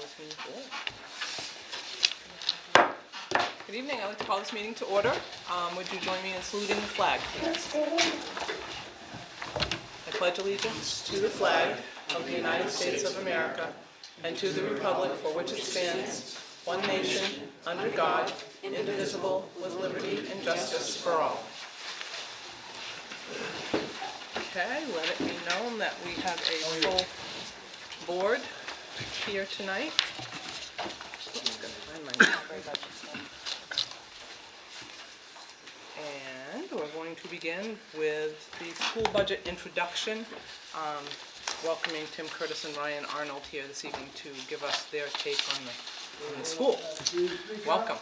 this meeting to order. Good evening. I'd like to call this meeting to order. Would you join me in saluting the flag, please? I pledge allegiance to the flag of the United States of America and to the republic for which it stands, one nation, under God, indivisible, with liberty and justice for all. Okay, let it be known that we have a full board here tonight. And we're going to begin with the school budget introduction. Welcoming Tim Curtis and Ryan Arnold here this evening to give us their take on the school. Welcome.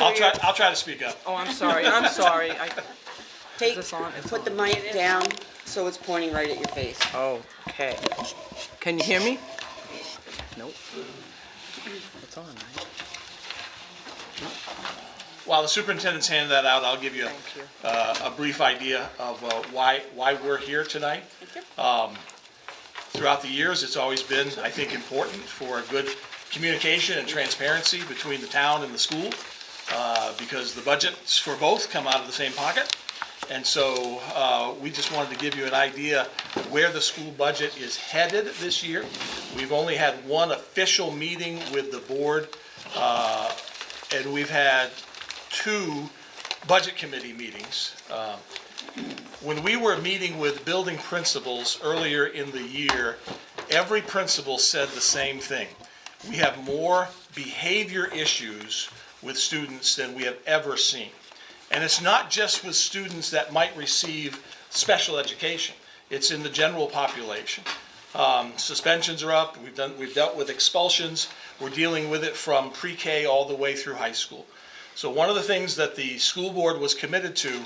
I'll try to speak up. Oh, I'm sorry. Put the mic down so it's pointing right at your face. Okay. Can you hear me? Nope. It's on, right? While the superintendent's handing that out, I'll give you a brief idea of why we're here tonight. Throughout the years, it's always been, I think, important for a good communication and transparency between the town and the school, because the budgets for both come out of the same pocket. And so we just wanted to give you an idea where the school budget is headed this year. We've only had one official meeting with the board, and we've had 2 budget committee meetings. When we were meeting with building principals earlier in the year, every principal said the same thing. We have more behavior issues with students than we have ever seen. And it's not just with students that might receive special education. It's in the general population. Suspensions are up. We've dealt with expulsions. We're dealing with it from pre-K all the way through high school. So one of the things that the school board was committed to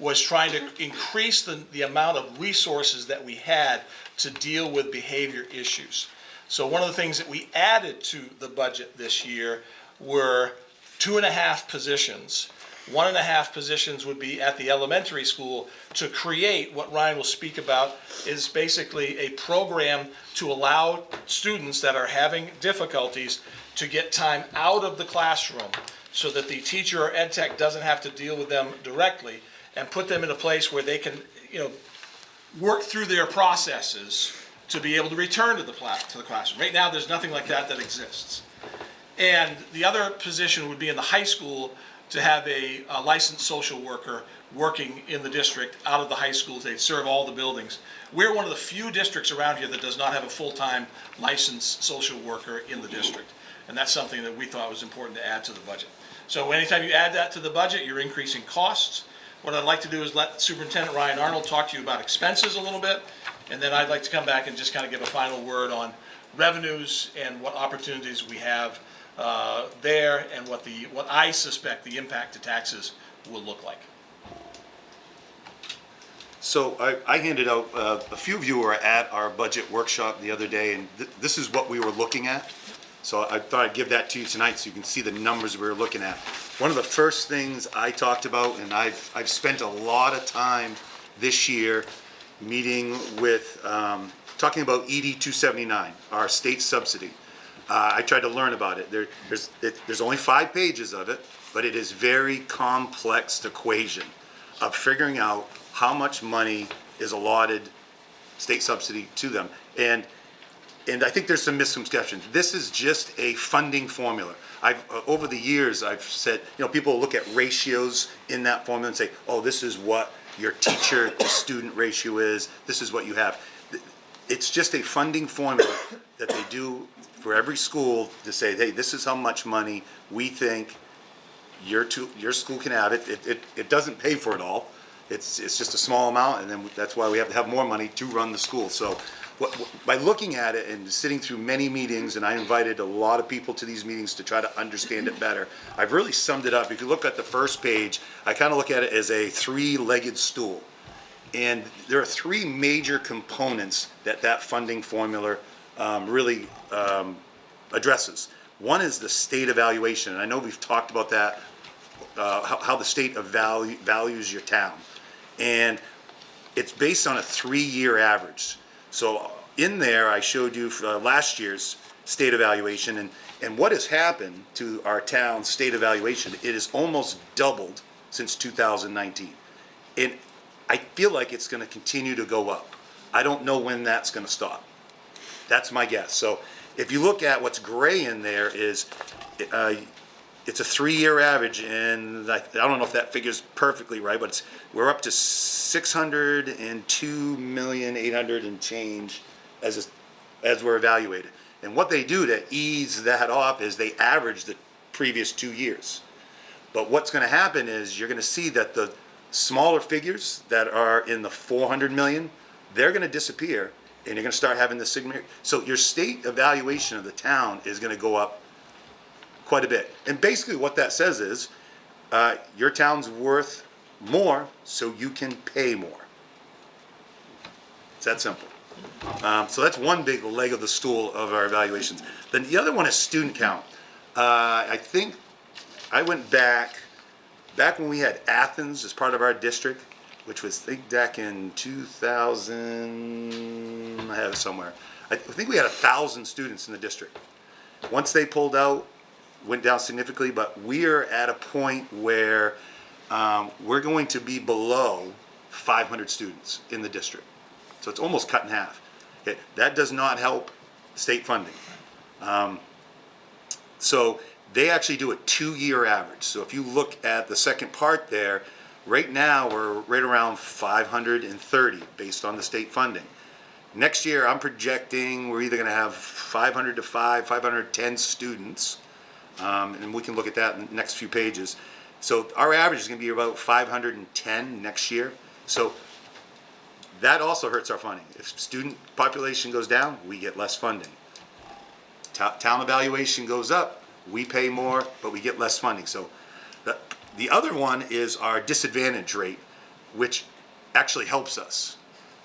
was trying to increase the amount of resources that we had to deal with behavior issues. So one of the things that we added to the budget this year were 2.5 positions. 1.5 positions would be at the elementary school to create what Ryan will speak about is basically a program to allow students that are having difficulties to get time out of the classroom so that the teacher or ed tech doesn't have to deal with them directly and put them in a place where they can, work through their processes to be able to return to the classroom. Right now, there's nothing like that exists. And the other position would be in the high school to have a licensed social worker working in the district out of the high schools. They'd serve all the buildings. We're one of the few districts around here that does not have a full-time licensed social worker in the district. And that's something that we thought was important to add to the budget. So anytime you add that to the budget, you're increasing costs. What I'd like to do is let Superintendent Ryan Arnold talk to you about expenses a little bit, and then I'd like to come back and just kind of give a final word on revenues and what opportunities we have there, and what I suspect the impact to taxes will look like. So I handed out, a few of you were at our budget workshop the other day, and this is what we were looking at. So I thought I'd give that to you tonight so you can see the numbers we were looking at. One of the first things I talked about, and I've spent a lot of time this year meeting with, talking about ED 279, our state subsidy. I tried to learn about it. There's only 5 pages of it, but it is very complex equation of figuring out how much money is allotted state subsidy to them. And I think there's some misconceptions. This is just a funding formula. Over the years, I've said, people look at ratios in that formula and say, oh, this is what your teacher to student ratio is. This is what you have. It's just a funding formula that they do for every school to say, hey, this is how much money we think your school can have. It doesn't pay for it all. It's just a small amount, and then that's why we have to have more money to run the school. So by looking at it and sitting through many meetings, and I invited a lot of people to these meetings to try to understand it better, I've really summed it up. If you look at the first page, I kind of look at it as a 3-legged stool. And there are 3 major components that funding formula really addresses. One is the state evaluation, and I know we've talked about that, how the state values your town. And it's based on a 3-year average. So in there, I showed you last year's state evaluation, and what has happened to our town's state evaluation, it has almost doubled since 2019. And I feel like it's gonna continue to go up. I don't know when that's gonna stop. That's my guess. So if you look at what's gray in there is, it's a 3-year average, and I don't know if that figure's perfectly right, but we're up to 602,800,000 and change as we're evaluated. And what they do to ease that off is they average the previous 2 years. But what's gonna happen is you're gonna see that the smaller figures that are in the 400 million, they're gonna disappear, and you're gonna start having the significant, so your state evaluation of the town is gonna go up quite a bit. And basically what that says is, your town's worth more, so you can pay more. It's that simple. So that's one big leg of the stool of our evaluations. Then the other one is student count. I think I went back when we had Athens as part of our district, which was, I think, back in 2000, I have it somewhere. I think we had 1,000 students in the district. Once they pulled out, went down significantly, but we're at a point where we're going to be below 500 students in the district. So it's almost cut in half. Okay, that does not help state funding. So they actually do a 2-year average. So if you look at the second part there, right now we're right around 530 based on the state funding. Next year I'm projecting we're either going to have 500 to 510 students, and we can look at that in the next few pages. So our average is going to be about 510 next year. So that also hurts our funding. If student population goes down, we get less funding. Town evaluation goes up, we pay more, but we get less funding. So the other one is our disadvantage rate, which actually helps us.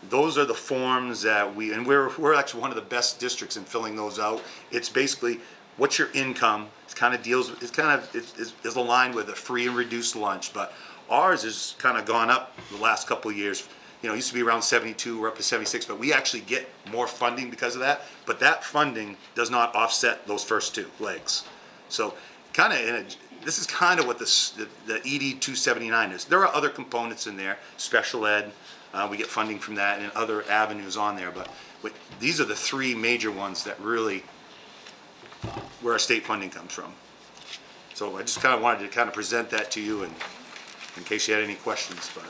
Those are the forms that we're actually one of the best districts in filling those out. It's basically what's your income. It's aligned with a free and reduced lunch, but ours has kind of gone up the last couple of years. You know, it used to be around 72, we're up to 76, but we actually get more funding because of that. But that funding does not offset those first two legs. So this is kind of what the ED 279 is. There are other components in there, special ed, we get funding from that and other avenues on there, but these are the three major ones that really, where our state funding comes from. So I just kind of wanted to present that to you, and in case you had any questions, but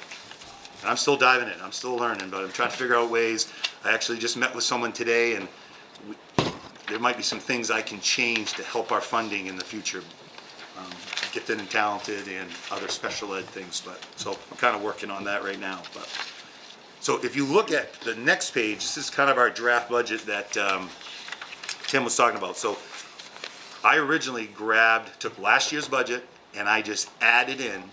I'm still diving in, I'm still learning, but I'm trying to figure out ways. I actually just met with someone today, and there might be some things I can change to help our funding in the future, gifted and talented and other special ed things, but so I'm kind of working on that right now. But so if you look at the next page, this is kind of our draft budget that Tim was talking about. So I originally took last year's budget and I just added in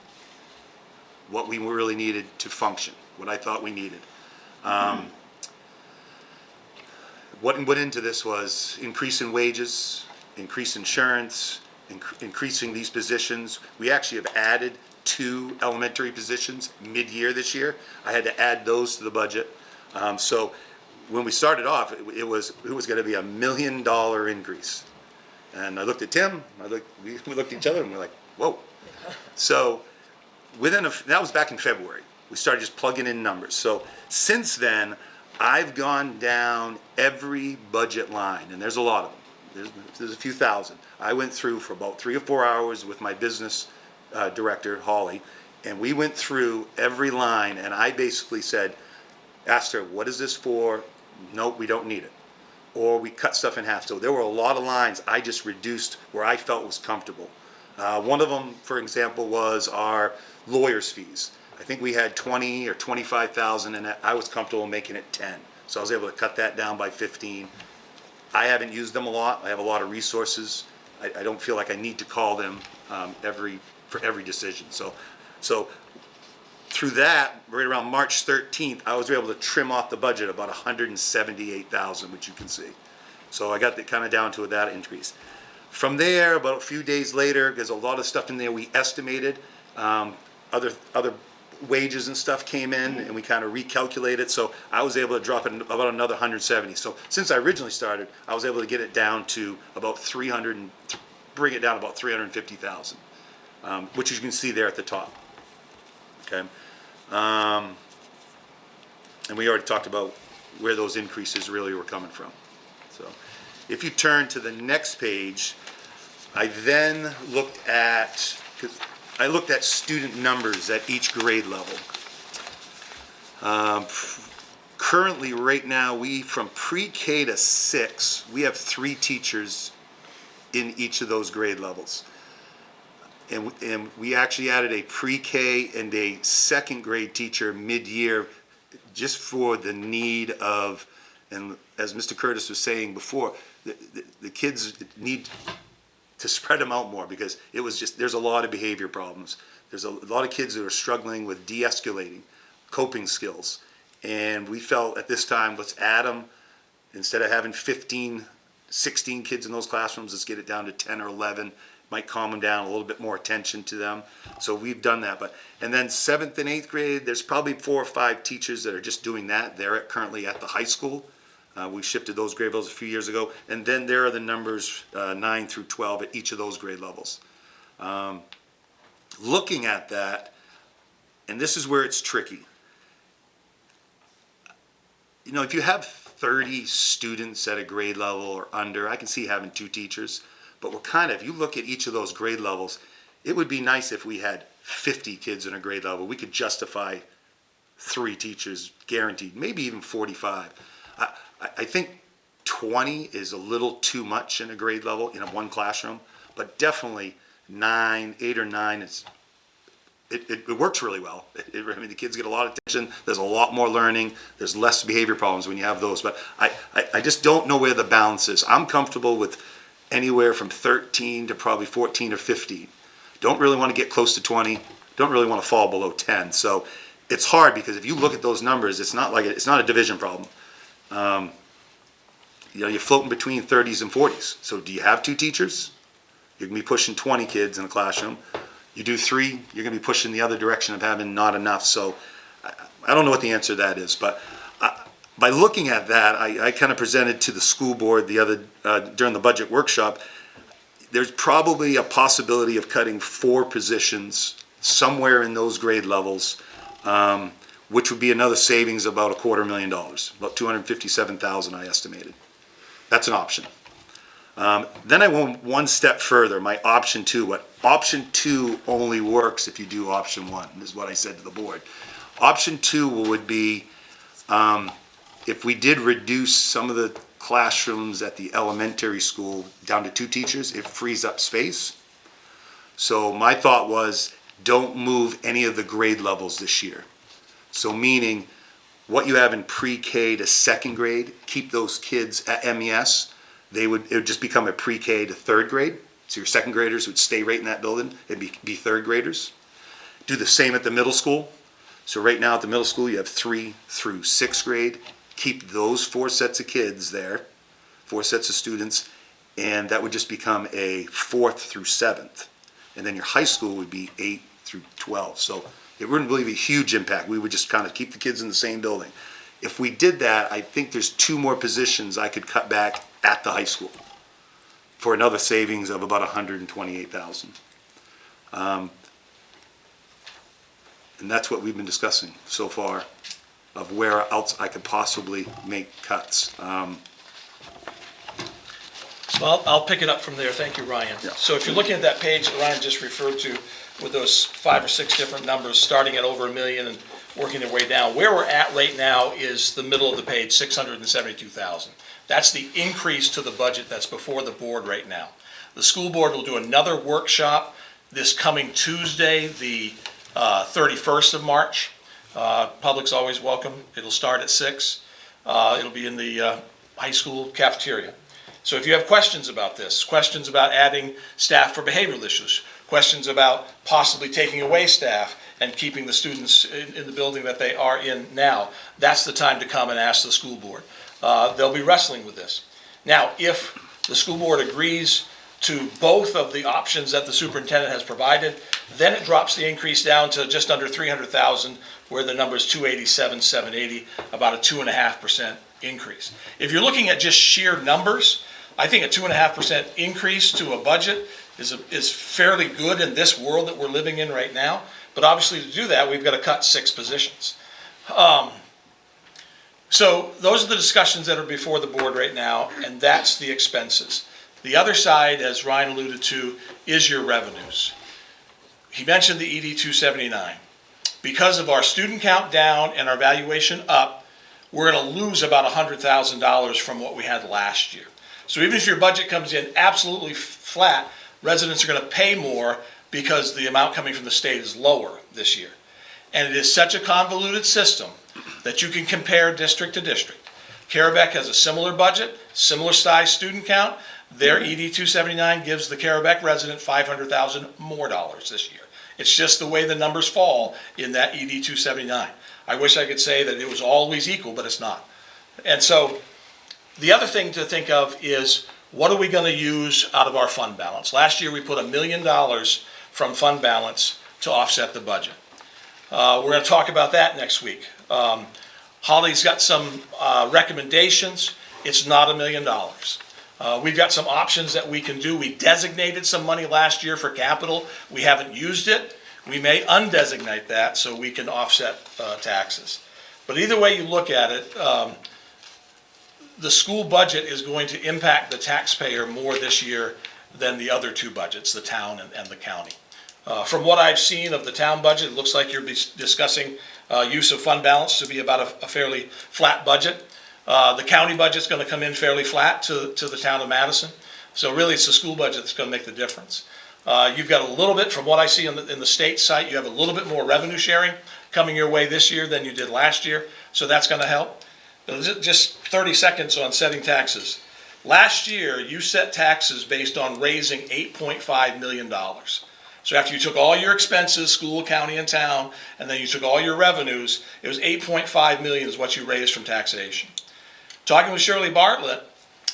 what we really needed to function, what I thought we needed. What went into this was increase in wages, increase insurance, increasing these positions. We actually have added 2 elementary positions mid-year this year. I had to add those to the budget. So when we started off, it was going to be $1 million increase. And I looked at Tim, we looked at each other and we're like, whoa. So that was back in February. We started just plugging in numbers. So since then, I've gone down every budget line, and there's a lot of them. There's a few thousand. I went through for about 3 or 4 hours with my business director, Holly, and we went through every line, and I basically asked her, what is this for? Nope, we don't need it. Or we cut stuff in half. So there were a lot of lines I just reduced where I felt was comfortable. One of them, for example, was our lawyer's fees. I think we had 20 or 25,000, and I was comfortable making it 10. So I was able to cut that down by 15. I haven't used them a lot. I have a lot of resources. I don't feel like I need to call them for every decision. So through that, right around March 13th, I was able to trim off the budget about 178,000, which you can see. So I got that kind of down to that increase. From there, about a few days later, there's a lot of stuff in there we estimated. Other wages and stuff came in, and we kind of recalculated, so I was able to drop it about another 170. So since I originally started, I was able to get it down to about 300 and bring it down about 350,000, which you can see there at the top. Okay, and we already talked about where those increases really were coming from. So if you turn to the next page, I then looked at, student numbers at each grade level. Currently, right now, from pre-K to 6, we have 3 teachers in each of those grade levels. And we actually added a pre-K and a second grade teacher mid-year just for the need of, and as Mr. Curtis was saying before, the kids need to spread them out more, because it was just, there's a lot of behavior problems. There's a lot of kids that are struggling with de-escalating, coping skills. And we felt at this time, let's add them. Instead of having 15, 16 kids in those classrooms, let's get it down to 10 or 11. Might calm them down, a little bit more attention to them. So we've done that. And then 7th and 8th grade, there's probably 4 or 5 teachers that are just doing that. They're currently at the high school. We shifted those grade levels a few years ago. And then there are the numbers 9 through 12 at each of those grade levels. Looking at that, and this is where it's tricky. You know, if you have 30 students at a grade level or under, I can see having 2 teachers. But we're kind of, if you look at each of those grade levels, it would be nice if we had 50 kids in a grade level. We could justify 3 teachers guaranteed, maybe even 45. I think 20 is a little too much in a grade level in one classroom, but definitely 8 or 9 it works really well. I mean, the kids get a lot of attention. There's a lot more learning. There's less behavior problems when you have those. But I just don't know where the balance is. I'm comfortable with anywhere from 13 to probably 14 or 15. Don't really want to get close to 20. Don't really want to fall below 10. So it's hard, because if you look at those numbers, it's not a division problem. You know, you're floating between 30s and 40s. So do you have 2 teachers? You're going to be pushing 20 kids in a classroom. You do 3, you're going to be pushing the other direction of having not enough. So I don't know what the answer to that is, but by looking at that, I kind of presented to the school board during the budget workshop. There's probably a possibility of cutting 4 positions somewhere in those grade levels, which would be another savings of about $250,000, about $257,000 I estimated. That's an option. Then I went one step further, my option 2. What option 2 only works if you do option 1, is what I said to the board. Option 2 would be if we did reduce some of the classrooms at the elementary school down to 2 teachers, it frees up space. So my thought was, don't move any of the grade levels this year. So meaning, what you have in pre-K to 2nd grade, keep those kids at MES. It would just become a pre-K to 3rd grade. So your 2nd graders would stay right in that building. It'd be 3rd graders. Do the same at the middle school. So right now at the middle school, you have 3 through 6th grade. Keep those 4 sets of kids there, 4 sets of students, and that would just become a 4th through 7th. And then your high school would be 8 through 12. So it wouldn't really be a huge impact. We would just kind of keep the kids in the same building. If we did that, I think there's 2 more positions I could cut back at the high school for another savings of about $128,000. And that's what we've been discussing so far, of where else I could possibly make cuts. So I'll pick it up from there. Thank you, Ryan. Yeah. So if you're looking at that page that Ryan just referred to, with those 5 or 6 different numbers, starting at over $1 million and working their way down, where we're at right now is the middle of the page, $672,000. That's the increase to the budget that's before the board right now. The school board will do another workshop this coming Tuesday, the 31st of March. Public's always welcome. It'll start at 6. It'll be in the high school cafeteria. So if you have questions about this, questions about adding staff for behavioral issues, questions about possibly taking away staff and keeping the students in the building that they are in now, that's the time to come and ask the school board. They'll be wrestling with this. Now, if the school board agrees to both of the options that the superintendent has provided. Then it drops the increase down to just under 300,000, where the number is 287,780, about a 2.5% increase. If you're looking at just sheer numbers, I think a 2.5% increase to a budget is fairly good in this world that we're living in right now. But obviously to do that, we've got to cut 6 positions. So those are the discussions that are before the board right now, and that's the expenses. The other side, as Ryan alluded to, is your revenues. He mentioned the ED 279. Because of our student count down and our valuation up, we're going to lose about $100,000 from what we had last year. So even if your budget comes in absolutely flat, residents are going to pay more because the amount coming from the state is lower this year. And it is such a convoluted system that you can compare district to district. Carabec has a similar budget, similar size student count. Their ED 279 gives the Carabec resident $500,000 more this year. It's just the way the numbers fall in that ED 279. I wish I could say that it was always equal, but it's not. And so the other thing to think of is, what are we going to use out of our fund balance? Last year we put $1 million from fund balance to offset the budget. We're going to talk about that next week. Holly's got some recommendations. It's not $1 million. We've got some options that we can do. We designated some money last year for capital. We haven't used it. We may undesignate that so we can offset taxes. But either way you look at it, the school budget is going to impact the taxpayer more this year than the other two budgets, the town and the county. From what I've seen of the town budget, it looks like you're discussing use of fund balance to be about a fairly flat budget. The county budget's going to come in fairly flat to the town of Madison. So really it's the school budget that's going to make the difference. You've got a little bit, from what I see in the state site, you have a little bit more revenue sharing coming your way this year than you did last year. So that's going to help. Just 30 seconds on setting taxes. Last year, you set taxes based on raising $8.5 million. So after you took all your expenses, school, county, and town, and then you took all your revenues, it was $8.5 million is what you raised from taxation. Talking with Shirley Bartlett,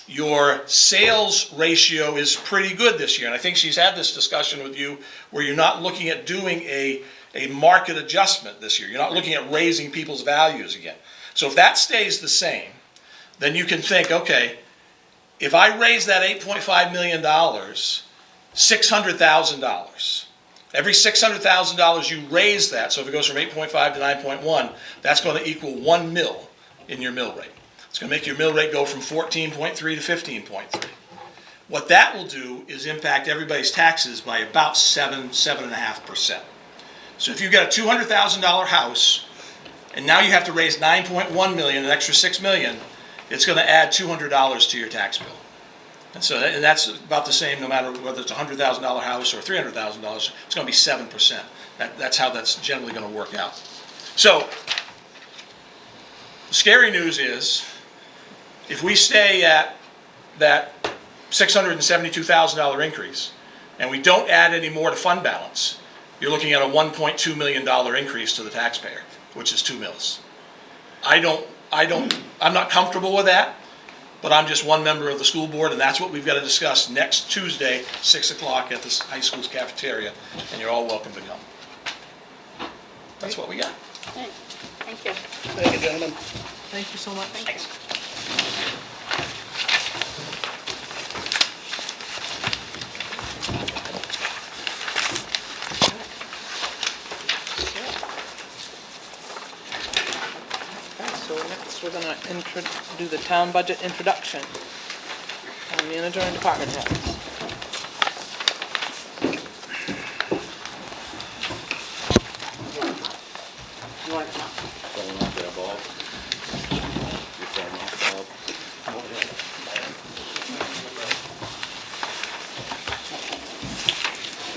your sales ratio is pretty good this year. And I think she's had this discussion with you where you're not looking at doing a market adjustment this year. You're not looking at raising people's values again. So if that stays the same, then you can think, okay, if I raise that $8.5 million, $600,000. Every $600,000 you raise that, so if it goes from 8.5 to 9.1, that's going to equal 1 mil in your mill rate. It's going to make your mill rate go from 14.3 to 15.3. What that will do is impact everybody's taxes by about 7.5%. So if you've got a $200,000 house, and now you have to raise 9.1 million, an extra 6 million, it's going to add $200 to your tax bill. And so that's about the same no matter whether it's a $100,000 house or $300,000, it's going to be 7%. That's how that's generally going to work out. So the scary news is, if we stay at that $672,000 increase and we don't add any more to fund balance, you're looking at a $1.2 million increase to the taxpayer, which is 2 mils. I'm not comfortable with that, but I'm just one member of the school board, and that's what we've got to discuss next Tuesday, 6 o'clock at the high school's cafeteria, and you're all welcome to come. That's what we got. Thank you. Thank you, gentlemen. Thank you so much. Thanks. Okay, so next we're gonna do the town budget introduction. Town manager and department heads. You want to come up?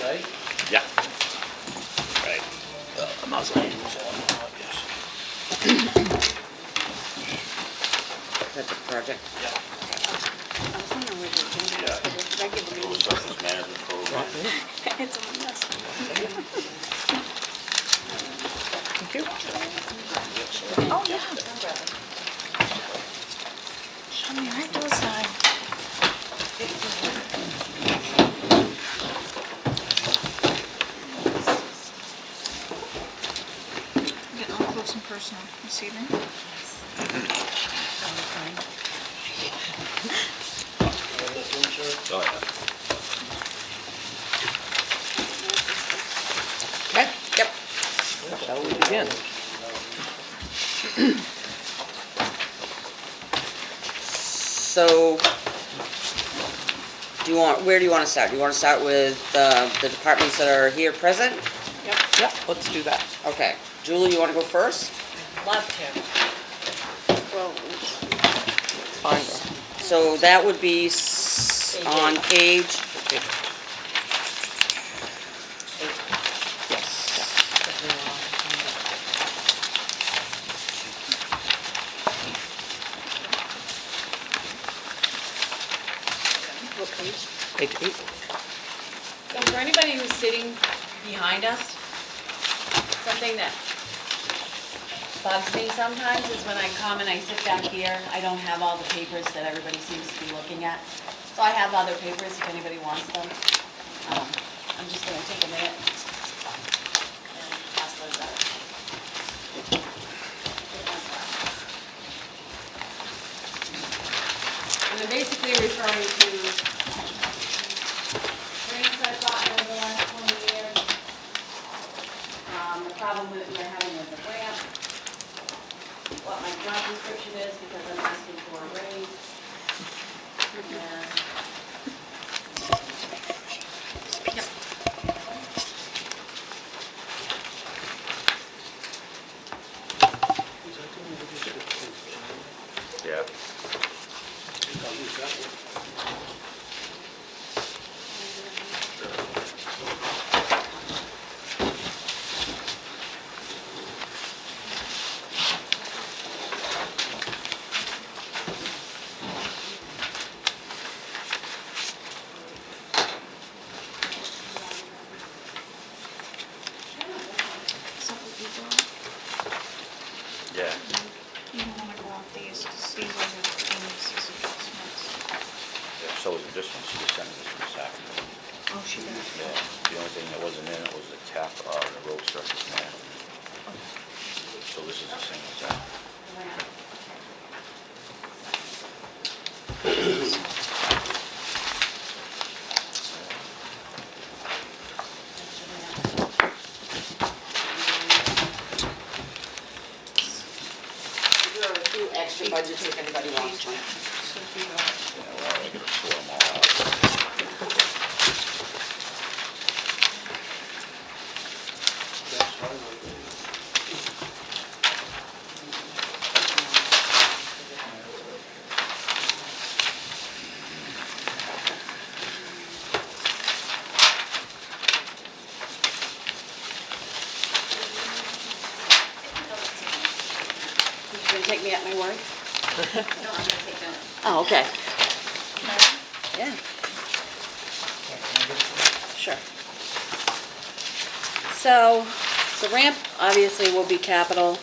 Right? Yeah. Right. I'm also. That's a project. Yeah. I was wondering where the agenda is for the regular meeting. Resources management program. It's on this. Thank you. Oh, yeah. Show me right to the side. evening. Oh, yeah. Okay, Yep. shall we begin? So, where do you want to start? Do you want to start with the departments that are here present? Yep, let's do that. Okay. Julie, you want to go first? Love to. Well, Fine. So that would be on page, what page? Page 8. So for anybody who's sitting behind us, something that bugs me sometimes is when I come and I sit back here, I don't have all the papers that everybody seems to be looking at. So I have other papers if anybody wants them. I'm just gonna take a minute and pass those out. And I'm basically referring to grants I've gotten over the last 20 years. The problem that we're having with the grant, what my job description is, because I'm asking for a raise. And Yeah. Several people. Yeah. You don't wanna go off these to see whether there's adjustments. Yeah, so was this one, she just sent me this one this afternoon. Oh, she did. Yeah, the only thing that wasn't in it was the tap, the road surface man. So this is the same as that. there are a few extra budgets if anybody wants one. Yeah, well, I gotta sort them all out. You gonna take me at my word? Oh, okay. Yeah. Sure. So, the ramp obviously will be capital.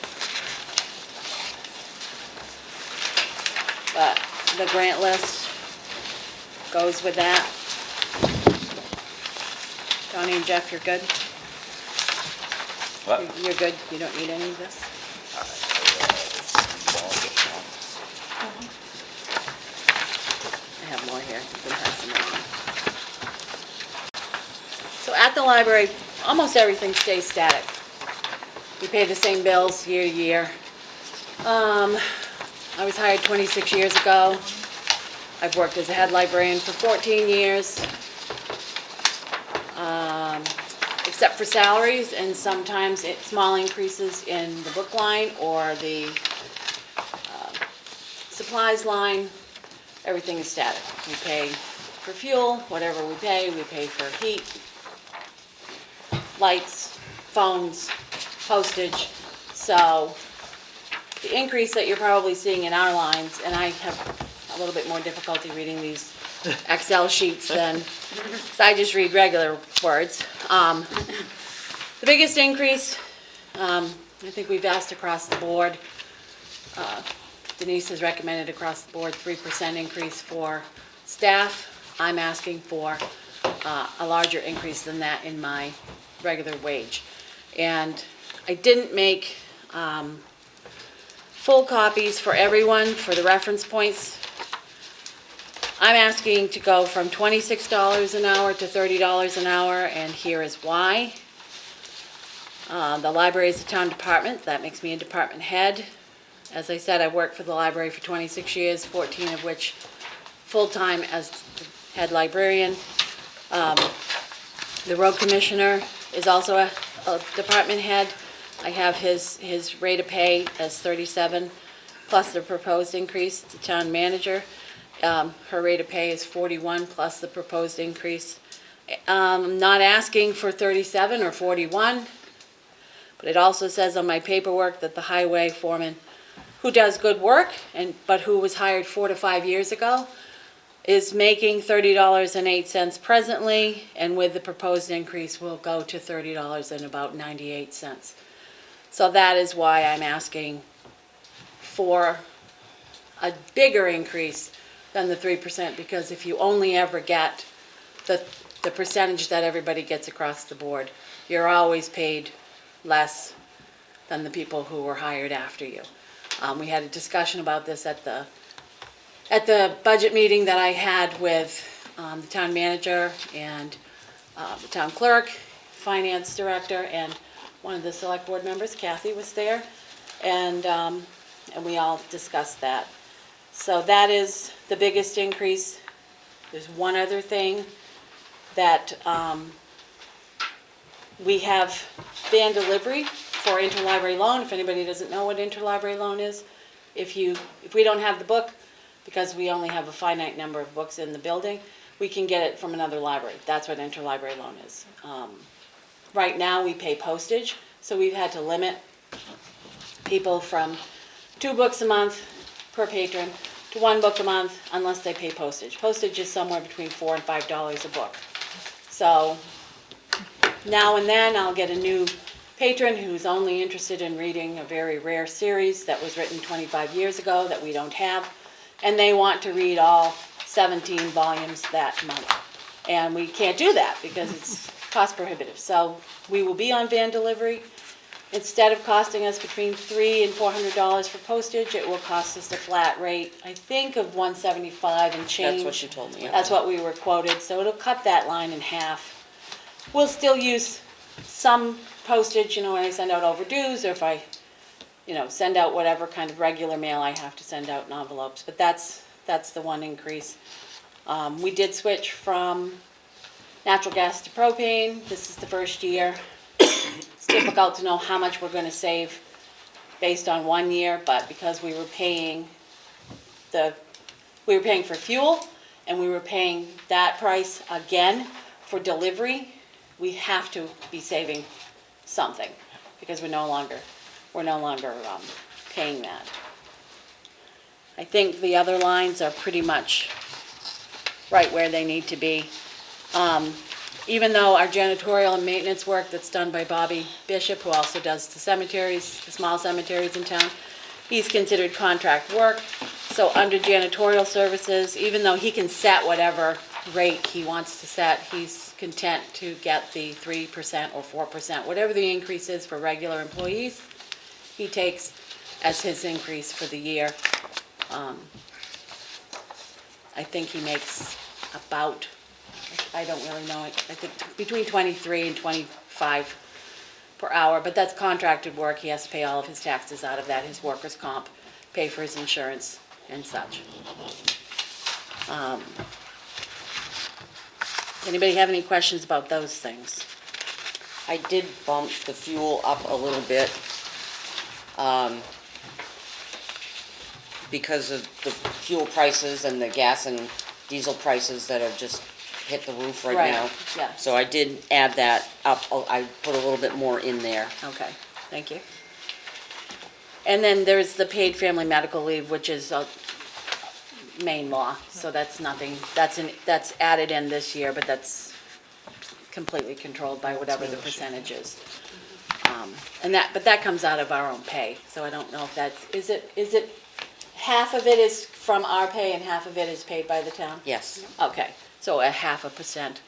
But the grant list goes with that. Donnie and Jeff, you're good? What? You're good? You don't need any of this? I have more here. You can pass them along. So at the library, almost everything stays static. We pay the same bills year to year. I was hired 26 years ago. I've worked as a head librarian for 14 years. Except for salaries and sometimes small increases in the book line or the supplies line, everything is static. We pay for fuel, whatever we pay for heat, lights, phones, postage. So the increase that you're probably seeing in our lines, and I have a little bit more difficulty reading these Excel sheets than, because I just read regular words. The biggest increase, I think we've asked across the board, Denise has recommended across the board 3% increase for staff. I'm asking for a larger increase than that in my regular wage. And I didn't make full copies for everyone for the reference points. I'm asking to go from $26 an hour to $30 an hour, and here is why. The library is a town department, that makes me a department head. As I said, I've worked for the library for 26 years, 14 of which full-time as the head librarian. The road commissioner is also a department head. I have his rate of pay as 37, plus the proposed increase. The town manager, her rate of pay is 41, plus the proposed increase. I'm not asking for 37 or 41, but it also says on my paperwork that the highway foreman, who does good work, but who was hired 4 to 5 years ago, is making $30.08 presently, and with the proposed increase will go to $30.98. So that is why I'm asking for a bigger increase than the 3%, because if you only ever get the percentage that everybody gets across the board, you're always paid less than the people who were hired after you. We had a discussion about this at the budget meeting that I had with the town manager and the town clerk, finance director, and one of the select board members, Kathy, was there, and we all discussed that. So that is the biggest increase. There's one other thing that we have van delivery for interlibrary loan. If anybody doesn't know what interlibrary loan is, if we don't have the book, because we only have a finite number of books in the building, we can get it from another library. That's what interlibrary loan is. Right now, we pay postage, so we've had to limit people from 2 books a month per patron to 1 book a month unless they pay postage. Postage is somewhere between $4 and $5 a book. So now and then, I'll get a new patron who's only interested in reading a very rare series that was written 25 years ago that we don't have, and they want to read all 17 volumes that month. And we can't do that because it's cost prohibitive. So we will be on van delivery. Instead of costing us between $300 and $400 for postage, it will cost us a flat rate, I think, of $175 and change. That's what she told me. That's what we were quoted, so it'll cut that line in half. We'll still use some postage, when I send out overdues, or if I, send out whatever kind of regular mail I have to send out in envelopes, but that's the one increase. We did switch from natural gas to propane. This is the first year. It's difficult to know how much we're going to save based on 1 year, but because we were paying for fuel, and we were paying that price again for delivery, we have to be saving something because we're no longer paying that. I think the other lines are pretty much right where they need to be. Even though our janitorial and maintenance work that's done by Bobby Bishop, who also does the cemeteries, the small cemeteries in town, he's considered contract work. So under janitorial services, even though he can set whatever rate he wants to set, he's content to get the 3% or 4%, whatever the increase is for regular employees, he takes as his increase for the year. I think he makes about, I don't really know, I think between 23 and 25 per hour, but that's contracted work. He has to pay all of his taxes out of that, his workers' comp, pay for his insurance and such. Anybody have any questions about those things? I did bump the fuel up a little bit, because of the fuel prices and the gas and diesel prices that have just hit the roof right now. Yeah. So I did add that up. I put a little bit more in there. Okay, thank you. And then there's the paid family medical leave, which is a main law, so that's nothing, that's added in this year, but that's completely controlled by whatever the percentage is. But that comes out of our own pay, so I don't know if is it half of it is from our pay and half of it is paid by the town? Yes. Okay, so a 0.5%.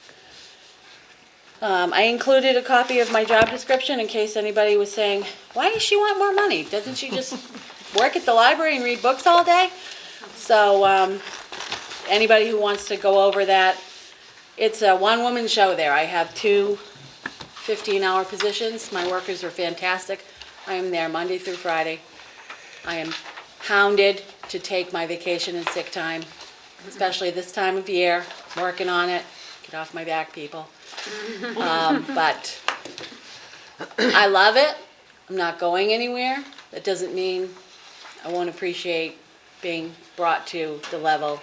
I included a copy of my job description in case anybody was saying, why does she want more money? Doesn't she just work at the library and read books all day. So, anybody who wants to go over that, it's a one-woman show there. I have two 15-hour positions. My workers are fantastic. I am there Monday through Friday. I am hounded to take my vacation and sick time, especially this time of year, working on it. Get off my back, people. But I love it. I'm not going anywhere. That doesn't mean I won't appreciate being brought to the level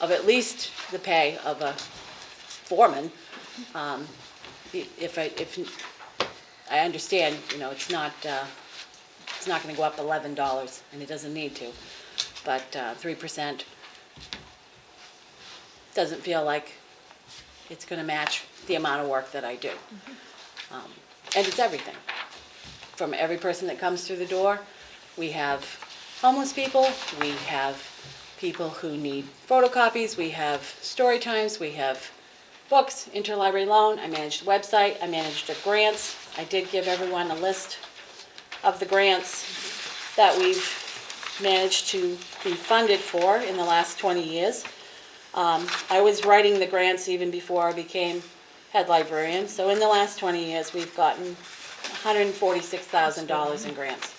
of at least the pay of a foreman. If I understand, it's not gonna go up $11, and it doesn't need to, but 3% doesn't feel like it's gonna match the amount of work that I do. And it's everything. From every person that comes through the door, we have homeless people, we have people who need photocopies, we have story times, we have books, interlibrary loan, I manage the website, I manage the grants. I did give everyone a list of the grants that we've managed to be funded for in the last 20 years. I was writing the grants even before I became head librarian, so in the last 20 years, we've gotten $146,000 in grants.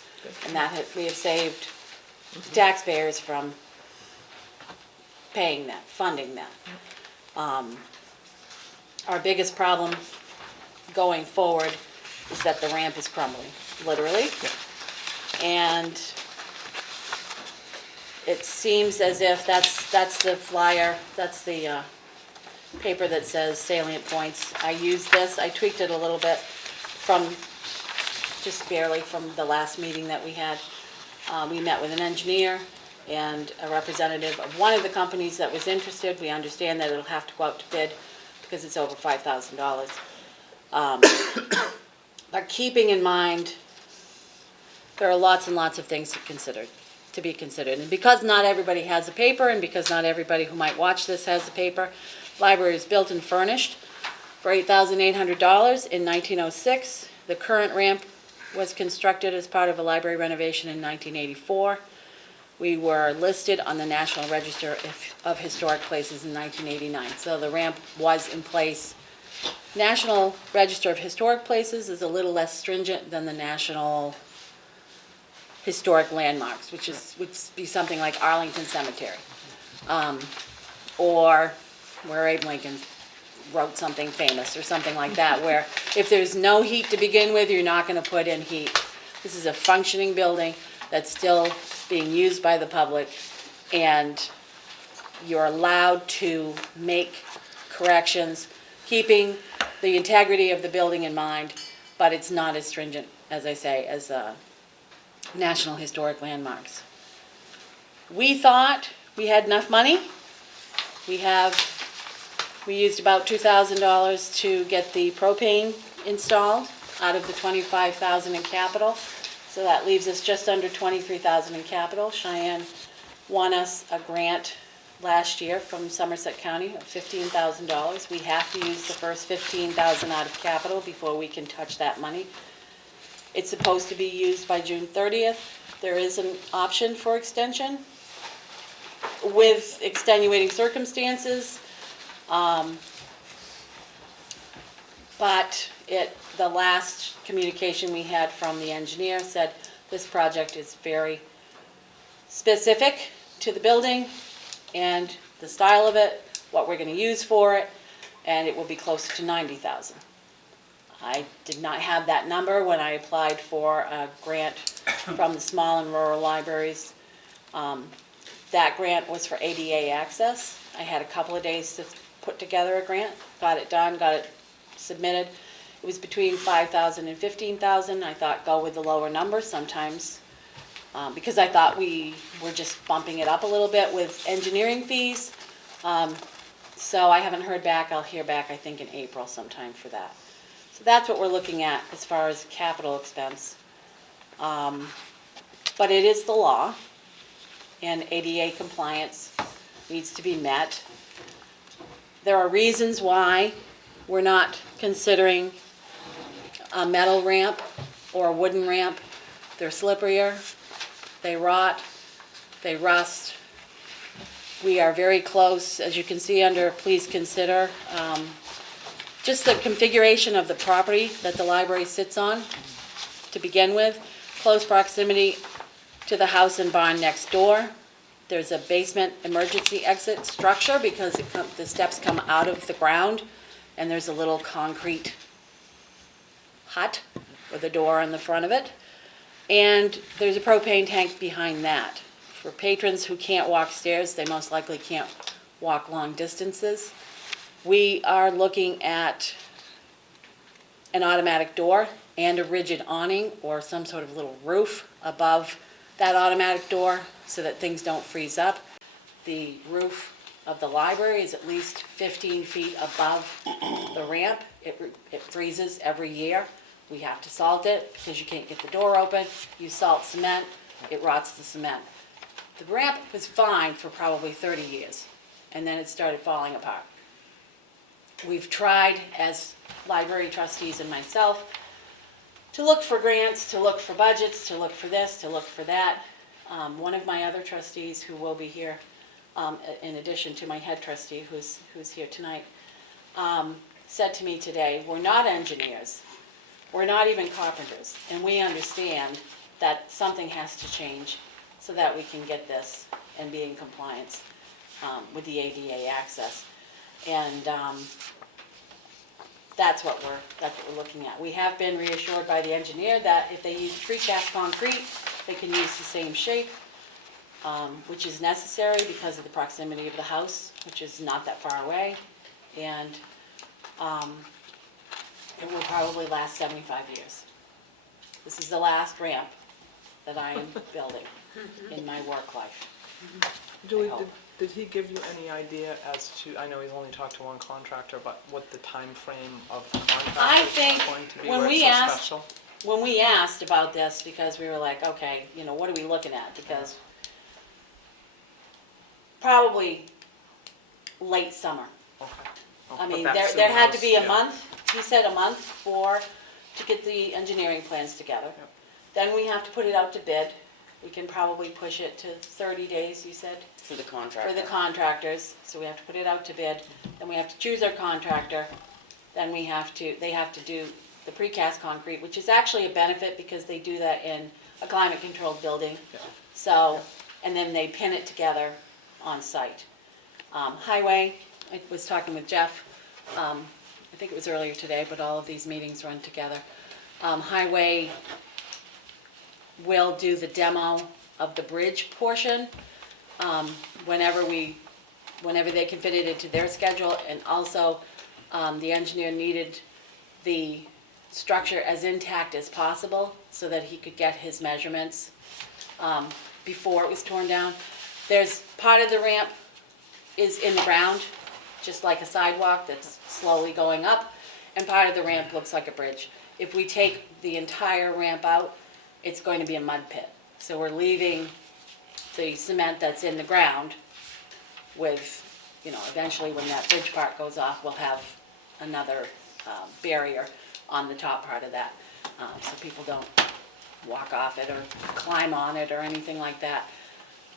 And we have saved taxpayers from paying that, funding that. Our biggest problem going forward is that the ramp is crumbling, literally. And it seems as if that's the flyer, that's the paper that says salient points. I used this, I tweaked it a little bit from, just barely from the last meeting that we had. We met with an engineer and a representative of one of the companies that was interested. We understand that it'll have to go out to bid because it's over $5,000. But keeping in mind, there are lots and lots of things to be considered. And because not everybody has a paper, and because not everybody who might watch this has a paper, library is built and furnished for $8,800 in 1906. The current ramp was constructed as part of a library renovation in 1984. We were listed on the National Register of Historic Places in 1989, so the ramp was in place. National Register of Historic Places is a little less stringent than the National Historic Landmarks, which would be something like Arlington Cemetery, or where Abe Lincoln wrote something famous or something like that, where if there's no heat to begin with, you're not going to put in heat. This is a functioning building that's still being used by the public, and you're allowed to make corrections, keeping the integrity of the building in mind, but it's not as stringent, as I say, as National Historic Landmarks. We thought we had enough money. We used about $2,000 to get the propane installed out of the $25,000 in capital. So that leaves us just under $23,000 in capital. Cheyenne won us a grant last year from Somerset County of $15,000. We have to use the first $15,000 out of capital before we can touch that money. It's supposed to be used by June 30th. There is an option for extension with extenuating circumstances. But the last communication we had from the engineer said this project is very specific to the building and the style of it, what we're going to use for it, and it will be closer to $90,000. I did not have that number when I applied for a grant from the small and rural libraries. That grant was for ADA access. I had a couple of days to put together a grant, got it done, got it submitted. It was between $5,000 and $15,000. I thought go with the lower number sometimes, because I thought we were just bumping it up a little bit with engineering fees. So I haven't heard back. I'll hear back, I think, in April sometime for that. So that's what we're looking at as far as capital expense. But it is the law, and ADA compliance needs to be met. There are reasons why we're not considering a metal ramp or a wooden ramp. They're slipperier. they rot, they rust. We are very close, as you can see under please consider, just the configuration of the property that the library sits on to begin with, close proximity to the house and barn next door. There's a basement emergency exit structure because the steps come out of the ground, and there's a little concrete hut with a door on the front of it. And there's a propane tank behind that. For patrons who can't walk stairs, they most likely can't walk long distances. We are looking at an automatic door and a rigid awning or some sort of little roof above that automatic door so that things don't freeze up. The roof of the library is at least 15 feet above the ramp. It freezes every year. We have to salt it because you can't get the door open. You salt cement, it rots the cement. The ramp was fine for probably 30 years, and then it started falling apart. We've tried, as library trustees and myself, to look for grants, to look for budgets, to look for this, to look for that. One of my other trustees who will be here, in addition to my head trustee who's here tonight, said to me today, we're not engineers, we're not even carpenters, and we understand that something has to change so that we can get this and be in compliance with the ADA access. And that's what we're looking at. We have been reassured by the engineer that if they use precast concrete, they can use the same shape, which is necessary because of the proximity of the house, which is not that far away. And it will probably last 75 years. This is the last ramp that I am building in my work life. Julie, I hope. did he give you any idea as to, I know he's only talked to one contractor, but what the time frame of I contractors think are going to be when where we it's so asked- special? When we asked about this, because we were like, okay, what are we looking at? Because probably late summer. Okay. I But mean, that's there soon had to as- be a yeah. month, he said a month to get the engineering plans together. Yep. Then we have to put it out to bid. We can probably push it to 30 days, you said, For the contractor. for the contractors. So we have to put it out to bid, then we have to choose our contractor, then they have to do the precast concrete, which is actually a benefit because they do that in a climate-controlled building. Yeah. So, and then they pin it together on site. Highway, I was talking with Jeff, I think it was earlier today, but all of these meetings run together. Highway will do the demo of the bridge portion, whenever they can fit it into their schedule. And also, the engineer needed the structure as intact as possible so that he could get his measurements before it was torn down. There's part of the ramp is in the ground, just like a sidewalk that's slowly going up, and part of the ramp looks like a bridge. If we take the entire ramp out, it's going to be a mud pit. So we're leaving the cement that's in the ground with, eventually when that bridge part goes off, we'll have another barrier on the top part of that, so people don't walk off it or climb on it or anything like that.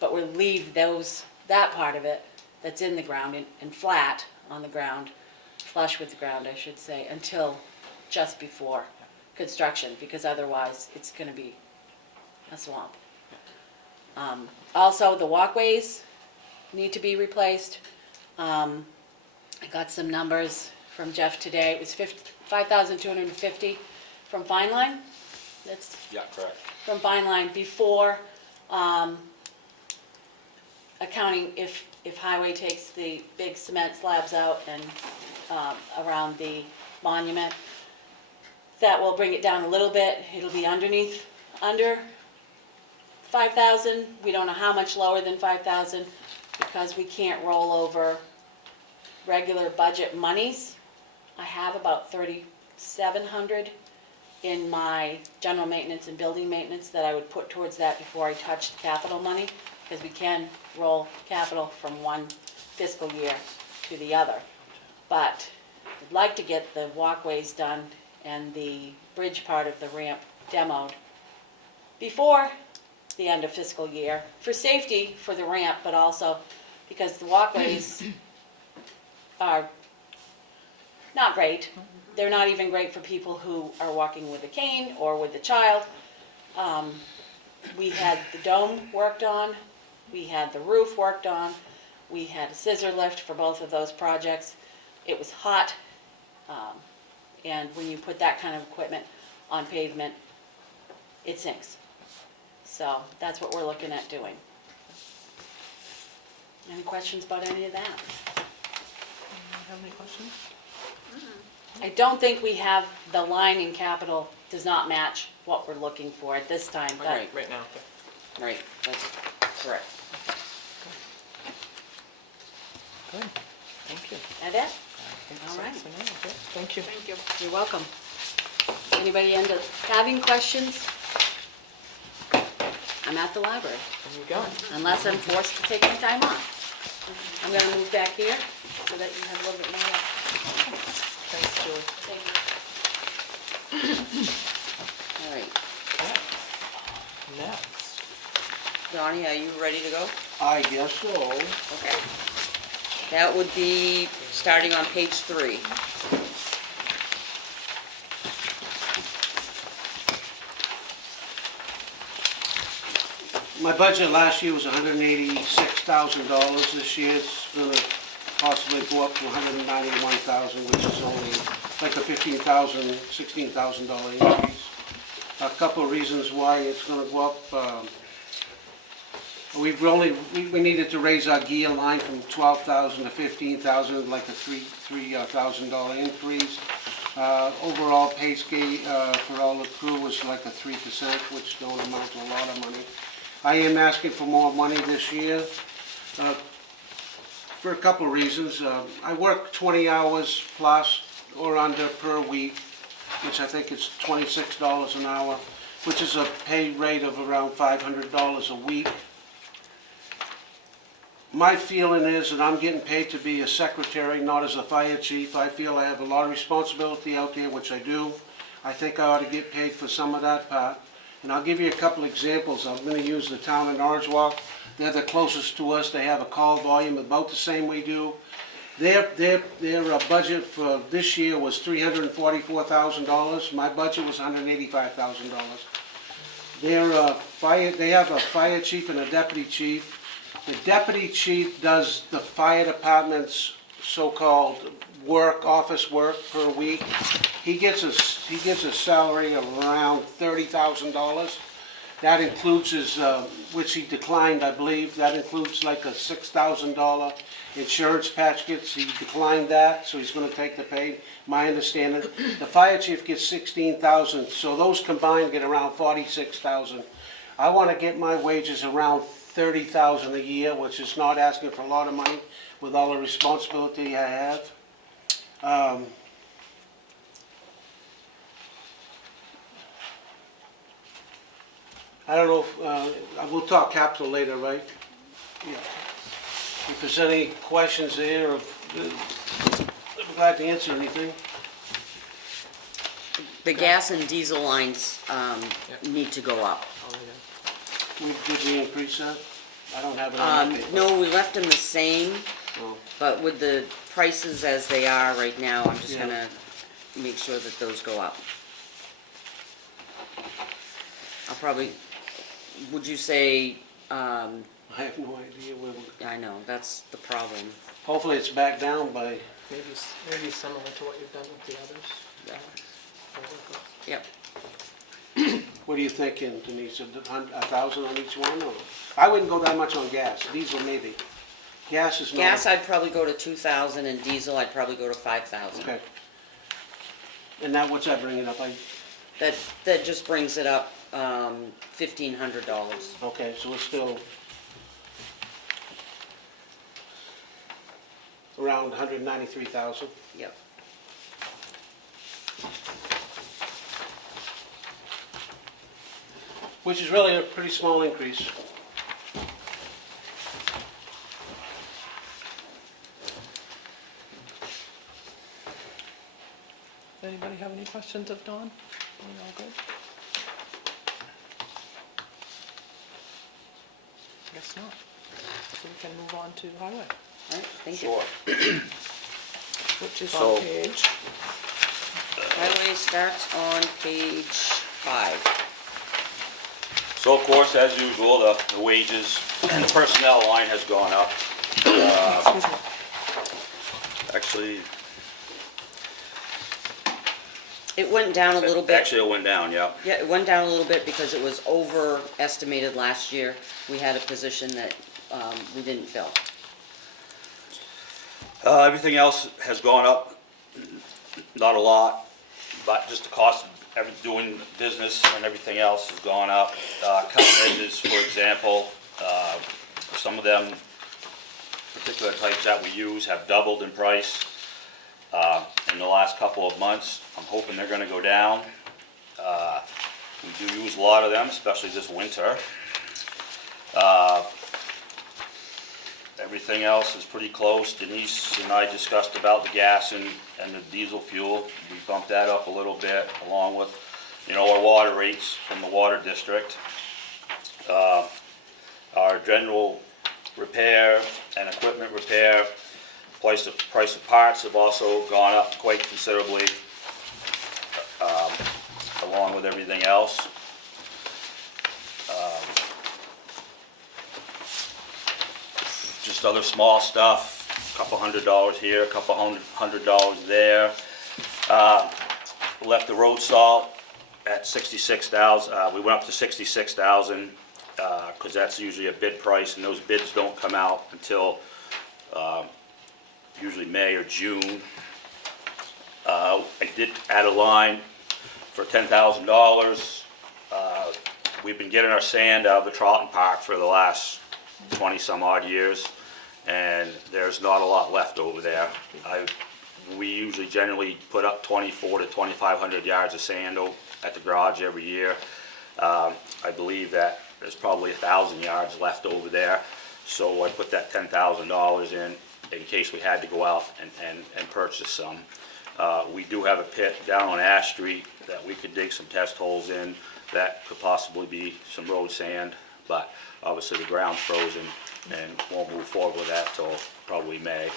But we'll leave that part of it that's in the ground and flat on the ground, flush with the ground, I should say, until just before construction, because otherwise it's gonna be a swamp. Also, the walkways need to be replaced. I got some numbers from Jeff today. It was $5,250 from Fine Line. That's Yeah, correct. from Fine Line before, accounting if Highway takes the big cement slabs out and, around the monument. That will bring it down a little bit. It'll be under 5,000. We don't know how much lower than 5,000 because we can't roll over regular budget monies. I have about 3,700 in my general maintenance and building maintenance that I would put towards that before I touch the capital money, because we can roll capital from one fiscal year to the other. But I'd like to get the walkways done and the bridge part of the ramp demoed before the end of fiscal year, for safety, for the ramp, but also because the walkways are not great. They're not even great for people who are walking with a cane or with a child. We had the dome worked on, we had the roof worked on, we had a scissor lift for both of those projects. It was hot, and when you put that kind of equipment on pavement, it sinks. So that's what we're looking at doing. Any questions about any of that? Have any questions? I don't think we have, the line in capital does not match what we're looking for at this time, but Right. Right now, okay. Right, that's correct. Good, thank you. that it? I think All so. right. So, no, okay, thank you. Thank you. You're welcome. Anybody end up having questions? I'm at the library, There you go. unless I'm forced to take my time off. I'm gonna move back here so that you have a little bit more. Thanks, Julie. All right. Next. Donnie, are you ready to go? I guess so. Okay. That would be starting on page 3. My budget last year was $186,000. This year it's gonna possibly go up to $191,000, which is only like a $15,000, $16,000 increase. A couple of reasons why it's gonna go up. We needed to raise our gear line from 12,000 to 15,000, like a $3,000 increase. Overall pay scale for all the crew was like a 3%, which don't amount to a lot of money. I am asking for more money this year for a couple of reasons. I work 20 hours plus or under per week, which I think is $26 an hour, which is a pay rate of around $500 a week. My feeling is that I'm getting paid to be a secretary, not as a fire chief. I feel I have a lot of responsibility out there, which I do. I think I ought to get paid for some of that part. And I'll give you a couple examples. I'm going to use the town of Norwich Walk. They're the closest to us. They have a call volume about the same we do. Their budget for this year was $344,000. My budget was $185,000. They have a fire chief and a deputy chief. The deputy chief does the fire department's so-called office work per week. He gets a salary of around $30,000. That includes his, which he declined, I believe, that includes like a $6,000 insurance package. He declined that, so he's gonna take the pay, my understanding. The fire chief gets $16,000, so those combined get around $46,000. I wanna get my wages around $30,000 a year, which is not asking for a lot of money with all the responsibility I have. I don't know if, we'll talk capital later, right? Yeah. If there's any questions there, I'm glad to answer anything. The gas and diesel lines need to go up. Did we increase that? I don't have it on my paper. No, we left them the same, Oh. but with the prices as they are right now, I'm just Yeah. gonna make sure that those go up. I'll probably, would you say, I have no idea where we, I know, that's the problem. hopefully it's back down by, Maybe similar to what you've done with the others. Yep. what are you thinking, Denise, a 1,000 on each one, or? I wouldn't go that much on gas, diesel maybe. Gas is not. Gas, I'd probably go to 2,000, and diesel, I'd probably go to 5,000. Okay. And that, what's that bringing up? That just brings it up, $1,500. Okay, so it's still around 193,000. Yep. Which is really a pretty small increase. Anybody have any questions of Dawn? Are we all good? Guess not. So we can move on to highway, All right, thank you. Sure. which is So- on page. Highway starts on page 5. So of course, as usual, the wages and the personnel line has gone up. Excuse me. Actually, It went down a little bit. actually it went down, yeah. Yeah, it went down a little bit because it was overestimated last year. We had a position that we didn't fill. Everything else has gone up, not a lot, but just the cost of doing business and everything else has gone up. Cutting edges, for example, some of them particular types that we use have doubled in price in the last couple of months. I'm hoping they're gonna go down. We do use a lot of them, especially this winter. Everything else is pretty close. Denise and I discussed about the gas and the diesel fuel. We bumped that up a little bit, along with, our water rates from the water district. Our general repair and equipment repair, price of parts have also gone up quite considerably, along with everything else. Just other small stuff, couple $100 here, couple $100 there. Left the road salt at 66,000, we went up to 66,000, cause that's usually a bid price, and those bids don't come out until, usually May or June. I did add a line for $10,000. We've been getting our sand out of the Trollton Park for the last 20 some odd years, and there's not a lot left over there. We usually generally put up 2,400 to 2,500 yards of sand at the garage every year. I believe that there's probably 1,000 yards left over there, so I put that $10,000 in case we had to go out and purchase some. We do have a pit down on Ash Street that we could dig some test holes in. That could possibly be some road sand, but obviously the ground's frozen and won't move forward with that till probably May.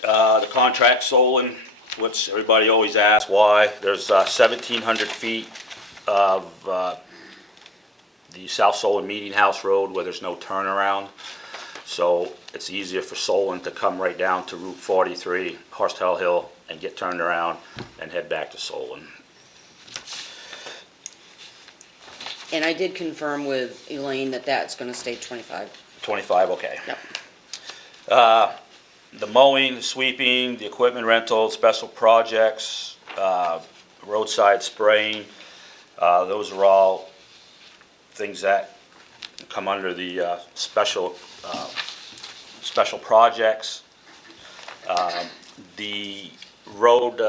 The contract Solon, which everybody always asks why, there's 1,700 feet of the South Solon Meeting House Road where there's no turnaround. So it's easier for Solon to come right down to Route 43, Horsetail Hill, and get turned around and head back to Solon. And I did confirm with Elaine that that's gonna stay 25. 25, okay. Yep. The mowing, the sweeping, the equipment rental, special projects, roadside spraying, those are all things that come under the special projects. The road,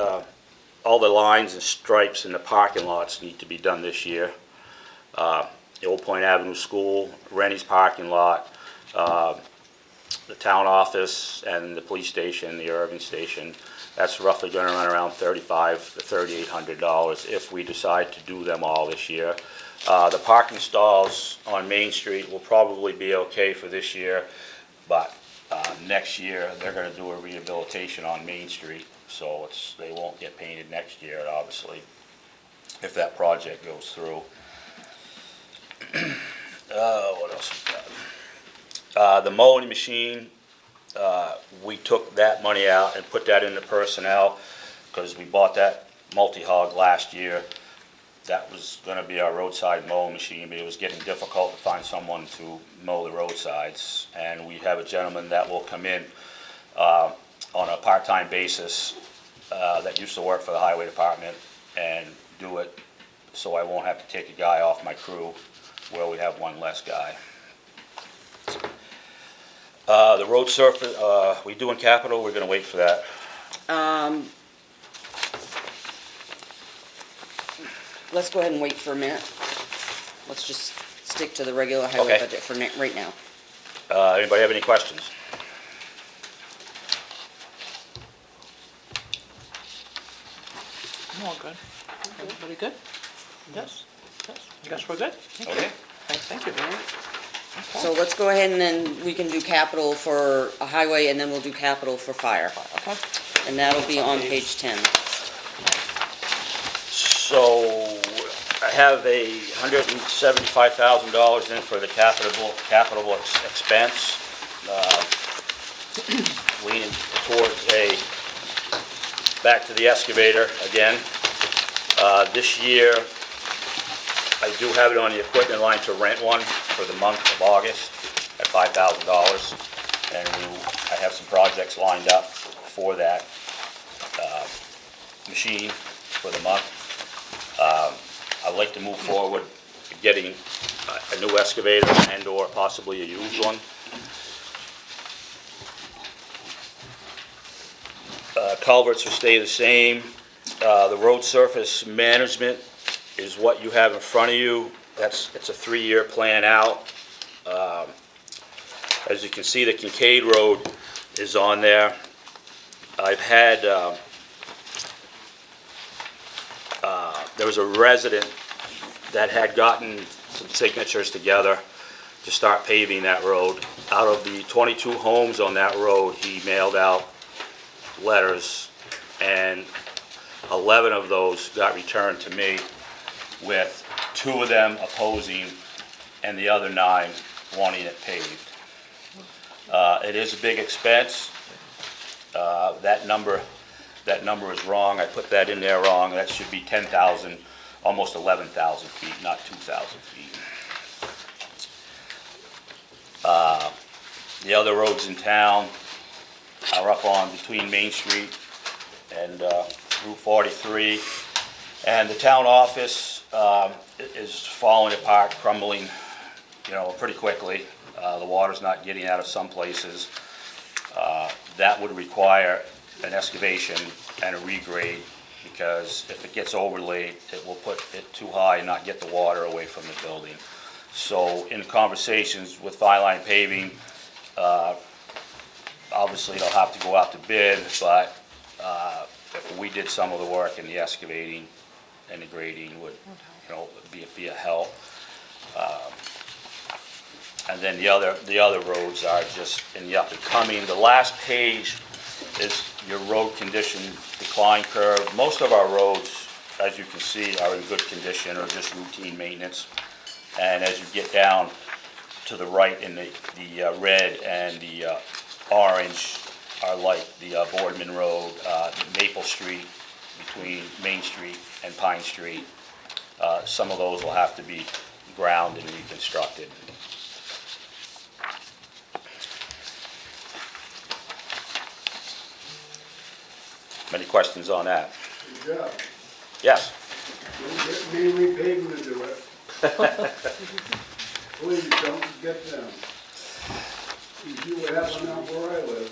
all the lines and stripes in the parking lots need to be done this year. The Old Point Avenue School, Rennie's parking lot, the town office, and the police station, the Irving station. That's roughly gonna run around $3,500 to $3,800 if we decide to do them all this year. The parking stalls on Main Street will probably be okay for this year, but next year, they're gonna do a rehabilitation on Main Street, so they won't get painted next year, obviously, if that project goes through. What else we got? The mowing machine, we took that money out and put that into personnel, because we bought that multi-hog last year. That was gonna be our roadside mowing machine, but it was getting difficult to find someone to mow the roadsides. And we have a gentleman that will come in on a part-time basis that used to work for the highway department and do it, so I won't have to take a guy off my crew where we have one less guy. The road surface, we doing capital? We're gonna wait for that. Let's go ahead and wait for a minute. Let's just stick to the regular highway Okay. budget for right now. Anybody have any questions? I'm all good. Everybody good? Yes? Yes? I guess we're good. Okay. Thank you. So let's go ahead and then we can do capital for a highway and then we'll do capital for fire. Okay. And that'll be on page 10. So I have $175,000 in for the capital expense, leaning towards back to the excavator again. This year, I do have it on the equipment line to rent one for the month of August at $5,000. And I have some projects lined up for that machine for the month. I'd like to move forward getting a new excavator and/or possibly a used one. Culverts will stay the same. The road surface management is what you have in front of you. It's a 3-year plan out. As you can see, the Kincaid Road is on there. I've had, there was a resident that had gotten some signatures together to start paving that road. Out of the 22 homes on that road, he mailed out letters, and 11 of those got returned to me, with 2 of them opposing and the other 9 wanting it paved. It is a big expense. That number is wrong. I put that in there wrong. That should be 10,000, almost 11,000 feet, not 2,000 feet. The other roads in town are up on between Main Street and Route 43. And the town office is falling apart, crumbling, pretty quickly. The water's not getting out of some places. That would require an excavation and a regrade, because if it gets overlaid, it will put it too high and not get the water away from the building. So in conversations with Fine Line Paving, obviously they'll have to go out to bid, but if we did some of the work in the excavating and the grading would, be a help. And then the other roads are just in the up and coming. The last page is your road condition decline curve. Most of our roads, as you can see, are in good condition or just routine maintenance. And as you get down to the right in the red and the orange are like the Boardman Road, Maple Street between Main Street and Pine Street. Some of those will have to be ground and reconstructed. Any questions on that? Good job. Yes? Don't get me repaving to do it. Please don't get them. You see what happened out where I live.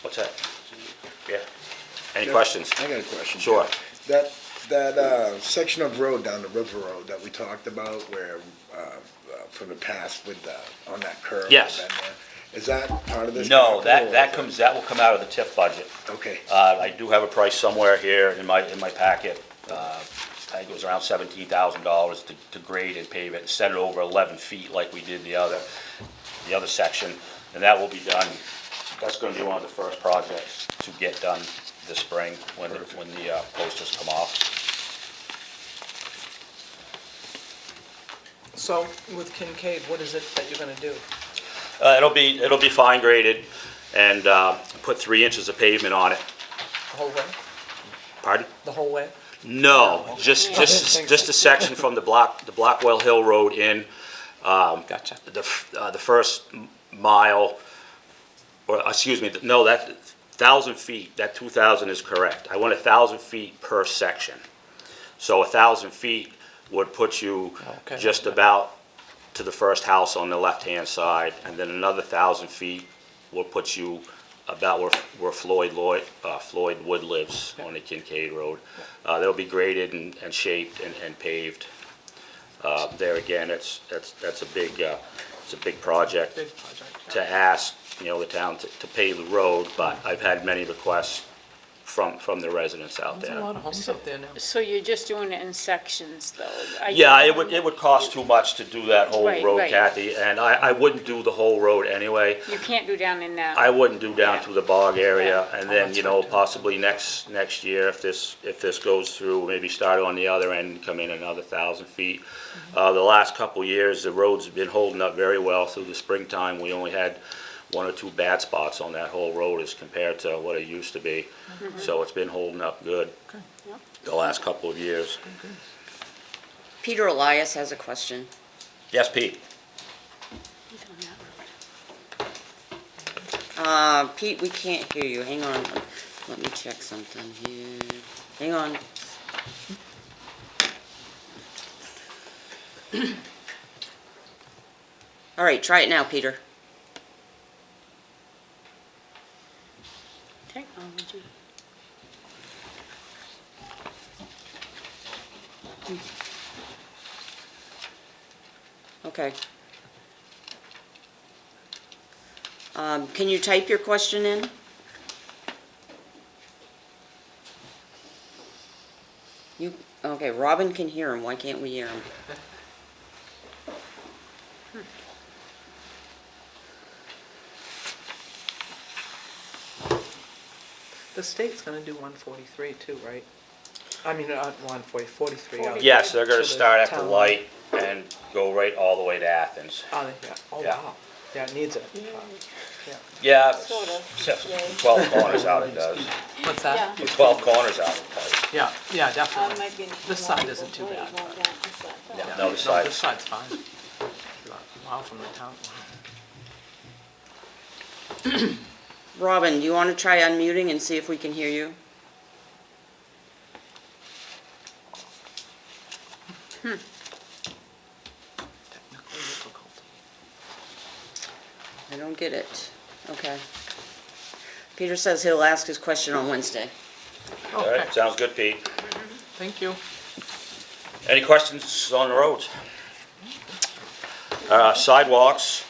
What's that? Yeah. Any questions? I got a question. Sure. That section of road down the River Road that we talked about where, from the past with on that curve. Yes. been there, Is that part of this? No, capital, or that is will come out of the TIF budget. Okay, I do have a price somewhere here in my packet. I think it was around $17,000 to grade and pave it, and set it over 11 feet like we did the other section. And that will be done, that's gonna be one of the first projects to get done this spring when the posters come off. So with Kincaid, what is it that you're gonna do? It'll be fine graded and put 3 inches of pavement on it. The whole way? Pardon? The whole way? No, just a section from the Blackwell Hill Road in. Gotcha. The first mile, or excuse me, no, that 1,000 feet, that 2,000 is correct. I want 1,000 feet per section. So 1,000 feet would put you Okay. just about to the first house on the left-hand side, and then another 1,000 feet will put you about where Floyd Wood lives on the Kincaid Road. They'll be graded and shaped and paved. There again, that's a big project Big project. to ask, the town to pave the road, but I've had many requests from the residents out There's a there. lot of homes out there now. So you're just doing it in sections, though? Are you Yeah, doing- it would cost too much to do that whole Right, road, right. Kathy, and I wouldn't do the whole road anyway. You can't do down in that. I wouldn't do down to the bog area, and Oh, then, that's you know, fine, too. possibly next year, if this goes through, maybe start on the other end and come in another 1,000 feet. The last couple years, the roads have been holding up very well through the springtime. We only had 1 or 2 bad spots on that whole road as compared to what it used to be. So it's been holding up good the last couple of years. Peter Elias has a question. Yes, Pete? Pete, we can't hear you. Hang on. Let me check something here. Hang on. All right, try it now, Peter. Technology. Okay. Can you type your question in? Okay, Robin can hear him. Why can't we hear him? The state's gonna do 143 too, right? I mean, not 140, 43. out Yes, they're gonna to the start at the town. light and go right all the way to Athens. Oh, yeah, oh, Yeah. wow. Yeah, it needs it. Yeah, Sort of, yeah. 12 corners out it does. What's that? With 12 corners out it does. Yeah, yeah, I definitely. might be. This side isn't too bad. Yeah, Yeah. no, the side. This side's fine. Wow, from the town. Robin, do you want to try unmuting and see if we can hear you? Technical difficulty. I don't get it. Okay. Peter says he'll ask his question on Wednesday. All Okay, right, sounds good, Pete. thank you. Any questions on the roads? Sidewalks,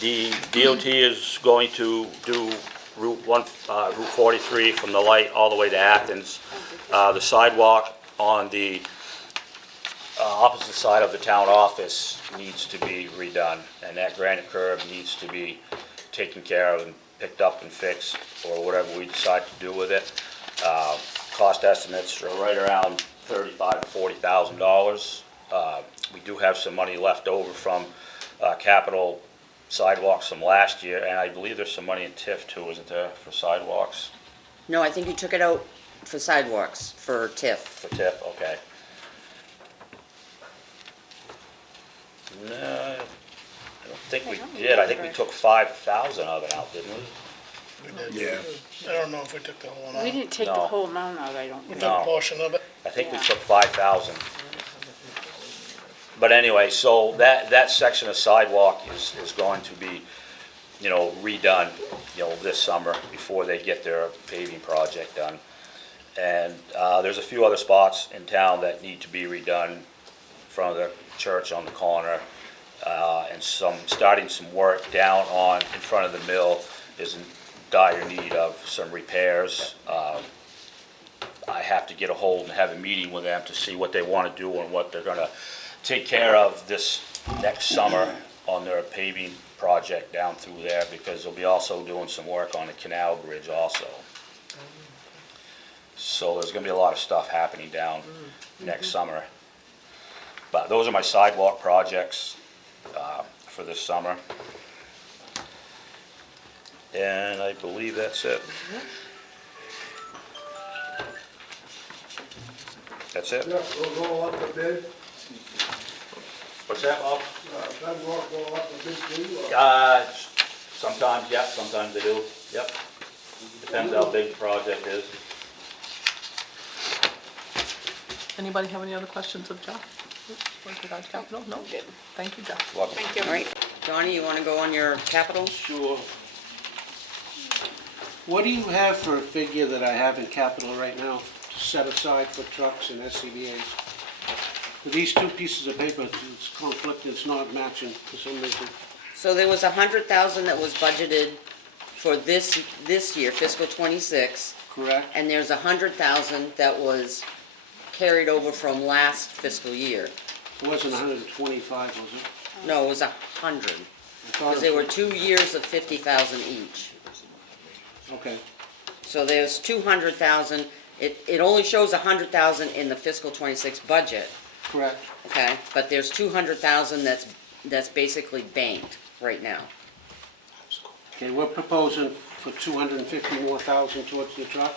the DOT is going to do Route 43 from the light all the way to Athens. The sidewalk on the opposite side of the town office needs to be redone, and that granite curb needs to be taken care of and picked up and fixed, or whatever we decide to do with it. Cost estimates are right around $35,000 to $40,000. We do have some money left over from capital sidewalks from last year, and I believe there's some money in TIF too, isn't there, for sidewalks? No, I think you took it out for sidewalks, for TIF. For TIF, okay. No, I don't think we did. I think we took 5,000 of it out, didn't we? Yeah. I don't know if we took the whole amount. We didn't take the No. whole amount out, I don't We think. took No. a portion of it. I think we Yeah. took 5,000. But anyway, so that section of sidewalk is going to be, you know, redone, you know, this summer before they get their paving project done. And there's a few other spots in town that need to be redone in front of the church on the corner. And starting some work down in front of the mill is in dire need of some repairs. I have to get a hold and have a meeting with them to see what they want to do and what they're gonna take care of this next summer on their paving project down through there, because they'll be also doing some work on the canal bridge also. So there's gonna be a lot of stuff happening down next summer. But those are my sidewalk projects for this summer. And I believe that's it. That's it? Yeah, those all up to bid. What's that, Bob? Sidewalk all up to bid too. Sometimes, yeah, sometimes they do, yep. Depends how big the project is. Anybody have any other questions of Jeff? With regard to capital? No? Good. Thank you, Jeff. Welcome. Thank you. All right, Donnie, you want to go on your capital? Sure. What do you have for a figure that I have in capital right now to set aside for trucks and SCBA's? For these two pieces of paper, it's conflicted, it's not matching for some reason. So there was 100,000 that was budgeted for this year, fiscal '26, correct? and there's 100,000 that was carried over from last fiscal year. It wasn't 125, was it? No, it was 100, I thought because it there were was- 2 years of 50,000 each. Okay, So there's 200,000, it only shows 100,000 in the fiscal '26 budget, correct. okay? But there's 200,000 that's basically banked right now. Okay, we're proposing for 250 more thousand towards the truck.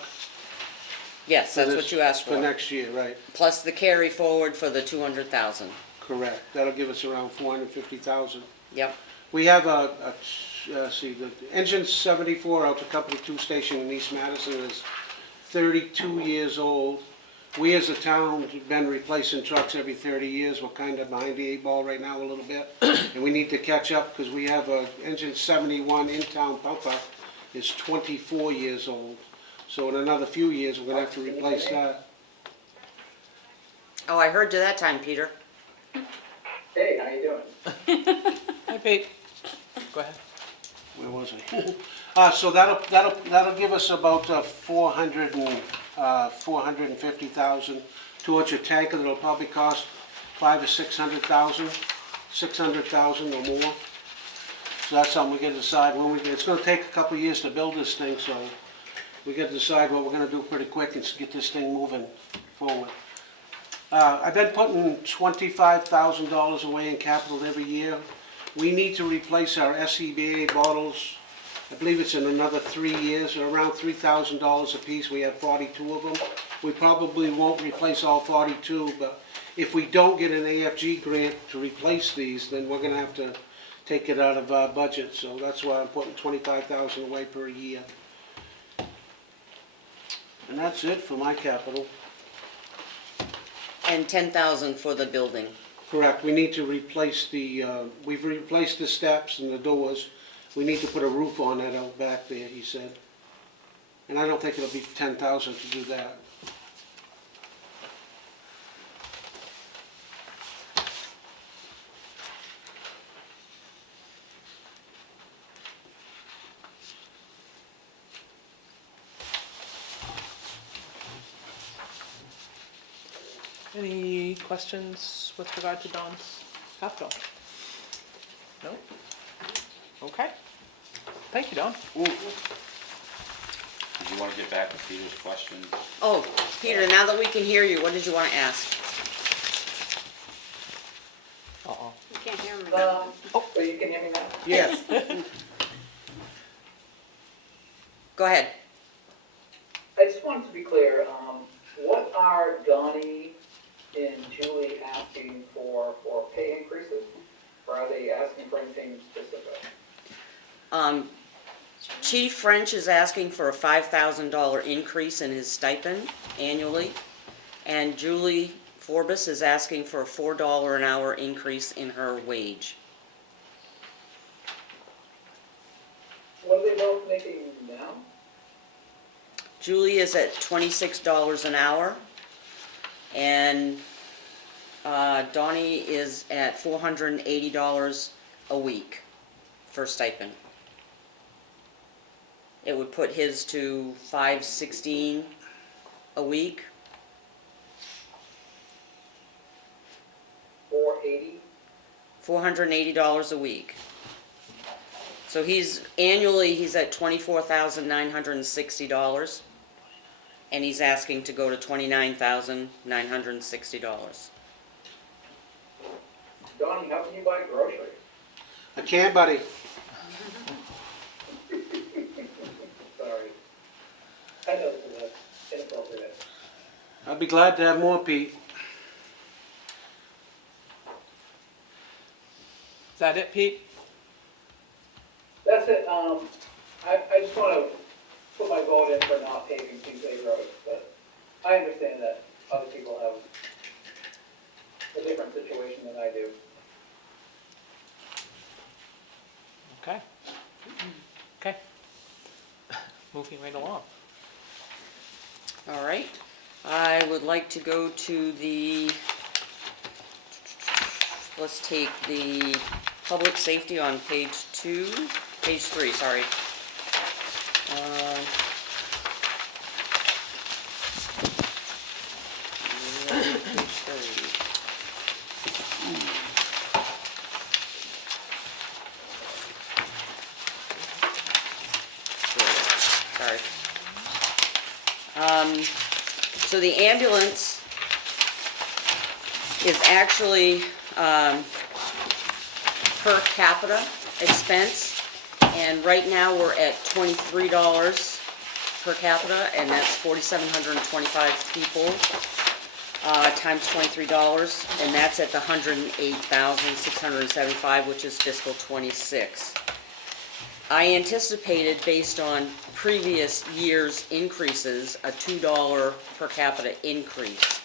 Yes, that's For what this- you asked For for, next year, right, plus the carry forward for the 200,000. correct. That'll give us around 450,000. Yep, We have see, the engine 74 out to Company 2 station in East Madison is 32 years old. We as a town have been replacing trucks every 30 years. We're kind of behind the 8 ball right now a little bit. And we need to catch up because we have a engine 71 in-town pumper is 24 years old. So in another few years, we're gonna have to replace that. oh, I heard you that time, Peter. Hey, how you doing? Hi, Pete. Go ahead. Where was I? So that'll give us about 450,000 towards your tanker. That'll probably cost 500,000 or 600,000, 600,000 or more. So that's something we gotta decide when it's gonna take a couple of years to build this thing, so we gotta decide what we're gonna do pretty quick and get this thing moving forward. I've been putting $25,000 away in capital every year. We need to replace our SCBA bottles. I believe it's in another 3 years, or around $3,000 apiece. We have 42 of them. We probably won't replace all 42, but if we don't get an AFG grant to replace these, then we're gonna have to take it out of our budget. So that's why I'm putting 25,000 away per year. And that's it for my capital. And 10,000 for the building. Correct, we need to replace we've replaced the steps and the doors. We need to put a roof on that out back there, he said. And I don't think it'll be 10,000 to do that. Any questions with regard to Don's half bill? No? Okay. Thank you, Don. Did you want to get back to Peter's question? Oh, Peter, now that we can hear you, what did you want to ask? Uh-oh. You can't hear me. So you can hear me now? Yes. Go ahead. I just wanted to be clear, what are Donnie and Julie asking for pay increases? Or are they asking for anything specific? Chief French is asking for a $5,000 increase in his stipend annually, and Julie Forbes is asking for a $4 an hour increase in her wage. What are they both making now? Julie is at $26 an hour, and Donnie is at $480 a week for stipend. It would put his to $516 a week. 480? $480 a week. So he's at $24,960, and he's asking to go to $29,960. Donnie, how can you buy groceries? I can't, buddy. Sorry. I know this is inappropriate. I'd be glad to have more, Pete. Is that it, Pete? That's it, I just wanna put my vote in for not paving Tuesday Road, but I understand that other people have a different situation than I do. Okay. Okay. Moving right along. All right. I would like to go to let's take the public safety on page 3, sorry. Um, page 30. Sorry. So the ambulance is actually, per capita expense, and right now we're at $23 per capita, and that's 4,725 people, times $23, and that's at the 108,675, which is fiscal '26. I anticipated, based on previous year's increases, a $2 per capita increase.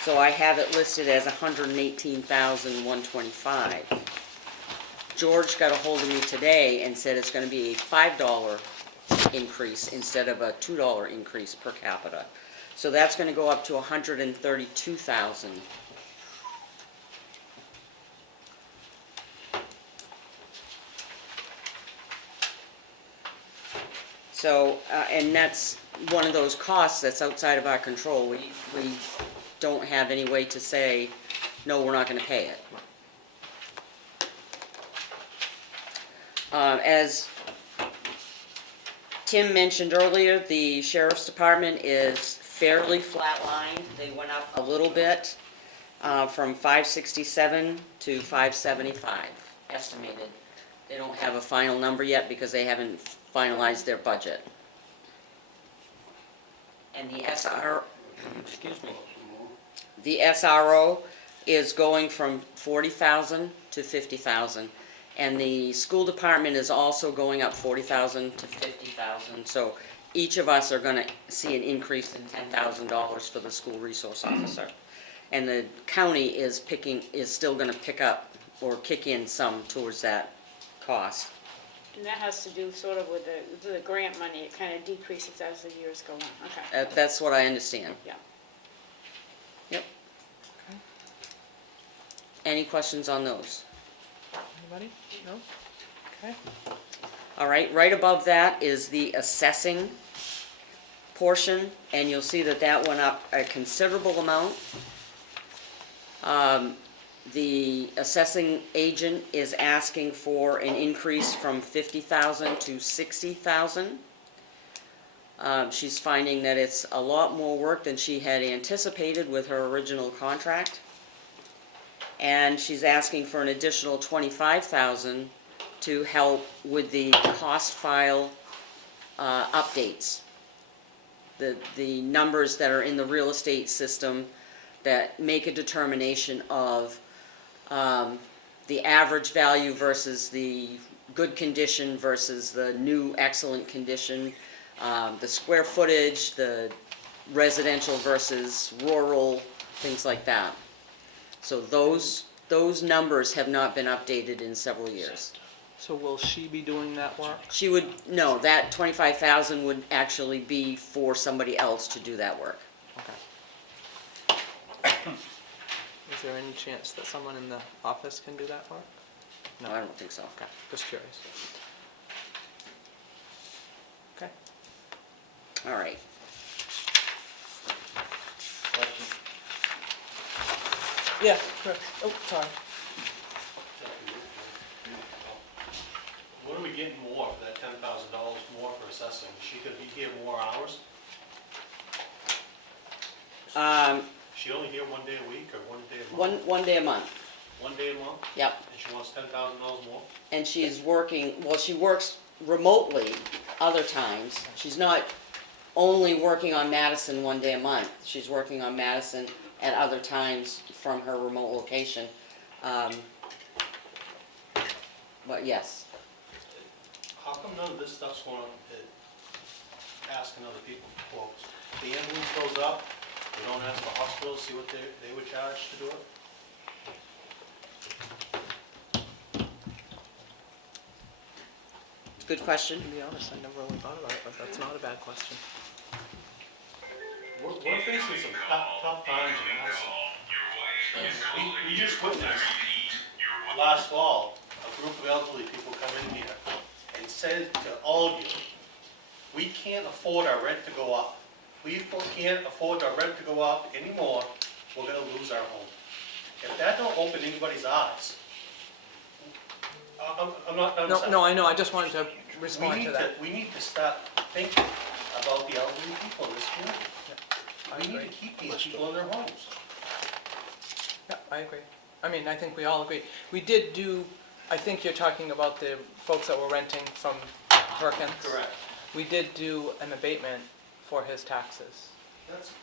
So I have it listed as 118,125. George got a hold of me today and said it's gonna be a $5 increase instead of a $2 increase per capita. So that's gonna go up to 132,000. So, and that's one of those costs that's outside of our control. We don't have any way to say, no, we're not gonna pay it. As Tim mentioned earlier, the sheriff's department is fairly flatlined. They went up a little bit, from 567 to 575 estimated. They don't have a final number yet because they haven't finalized their budget. And the the SRO is going from 40,000 to 50,000. And the school department is also going up 40,000 to 50,000. So each of us are gonna see an increase in $10,000 for the school resource officer. And the county is still gonna pick up or kick in some towards that cost. And that has to do sort of with the grant money, it kind of decreases as the years go on, okay. That's what I understand. Yeah. Yep. Any questions on those? Anybody? No? Okay. All right above that is the assessing portion, and you'll see that that went up a considerable amount. The assessing agent is asking for an increase from 50,000 to 60,000. She's finding that it's a lot more work than she had anticipated with her original contract. And she's asking for an additional 25,000 to help with the cost file updates. The numbers that are in the real estate system that make a determination of the average value versus the good condition versus the new excellent condition, the square footage, the residential versus rural, things like that. So those numbers have not been updated in several years. So will she be doing that work? She would, no, that 25,000 would actually be for somebody else to do that work. Okay. Is there any chance that someone in the office can do that work? No, I don't think so. Okay, just curious. Okay. All right. Yeah, Chris. Oh, sorry. What are we getting more for that $10,000 more for assessing? She could be here more hours? Is she only here one day a week or one day a month? One day a month. One day a month? Yep. And she wants $10,000 more? And she's working, well, she works remotely other times. She's not only working on Madison one day a month. She's working on Madison at other times from her remote location. But yes. How come none of this stuff's going up in bid? Asking other people for quotes. The ambulance goes up, we don't ask the hospital, see what they would charge to do it? Good question. To be honest, I never really thought about it, but that's not a bad question. We're facing some tough times in Madison. We just witnessed last fall, a group of elderly people come in here and said to all of you, we can't afford our rent to go up. We can't afford our rent to go up anymore, we're gonna lose our home. If that don't open anybody's eyes, I'm not, I'm No, sorry. no, I know, I just wanted to respond to that. We need to start thinking about the elderly people in this community. I We need agree. to keep these people in their homes. Yeah, I agree. I mean, I think we all agree. We did do, I think you're talking about the folks that were renting from Perkins. Correct. We did do an abatement for his taxes.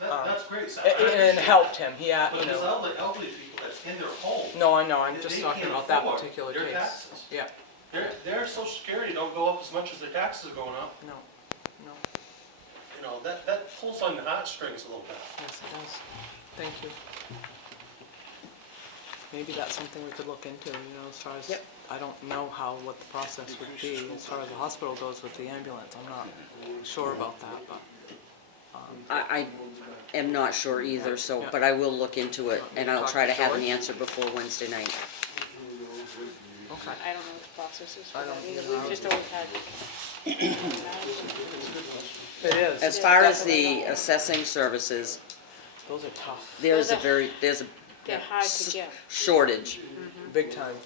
That's great. So I And it appreciate helped that. him, he had, But you there's know. elderly people that's in their home. No, I know, I'm They just can't talking about that afford particular their case. taxes. Yeah, Their social security don't go up as much as their taxes are going up. no, no, You know, that pulls on the heartstrings a little bit. yes, it does. Thank you. Maybe that's something we could look into, you know, as far as, Yep. I don't know what the process would be as far as the hospital goes with the ambulance. I'm not sure about that, but, I am not sure either, so, Yeah. but I will look into it, and I'll Talk try to to have an George. answer before Wednesday night. okay. I don't know what the process is for I that don't either. know. We've just always had. It is. As far as the assessing services, Those are tough, there's a Those are- very, there's a They're hard to get. shortage. big time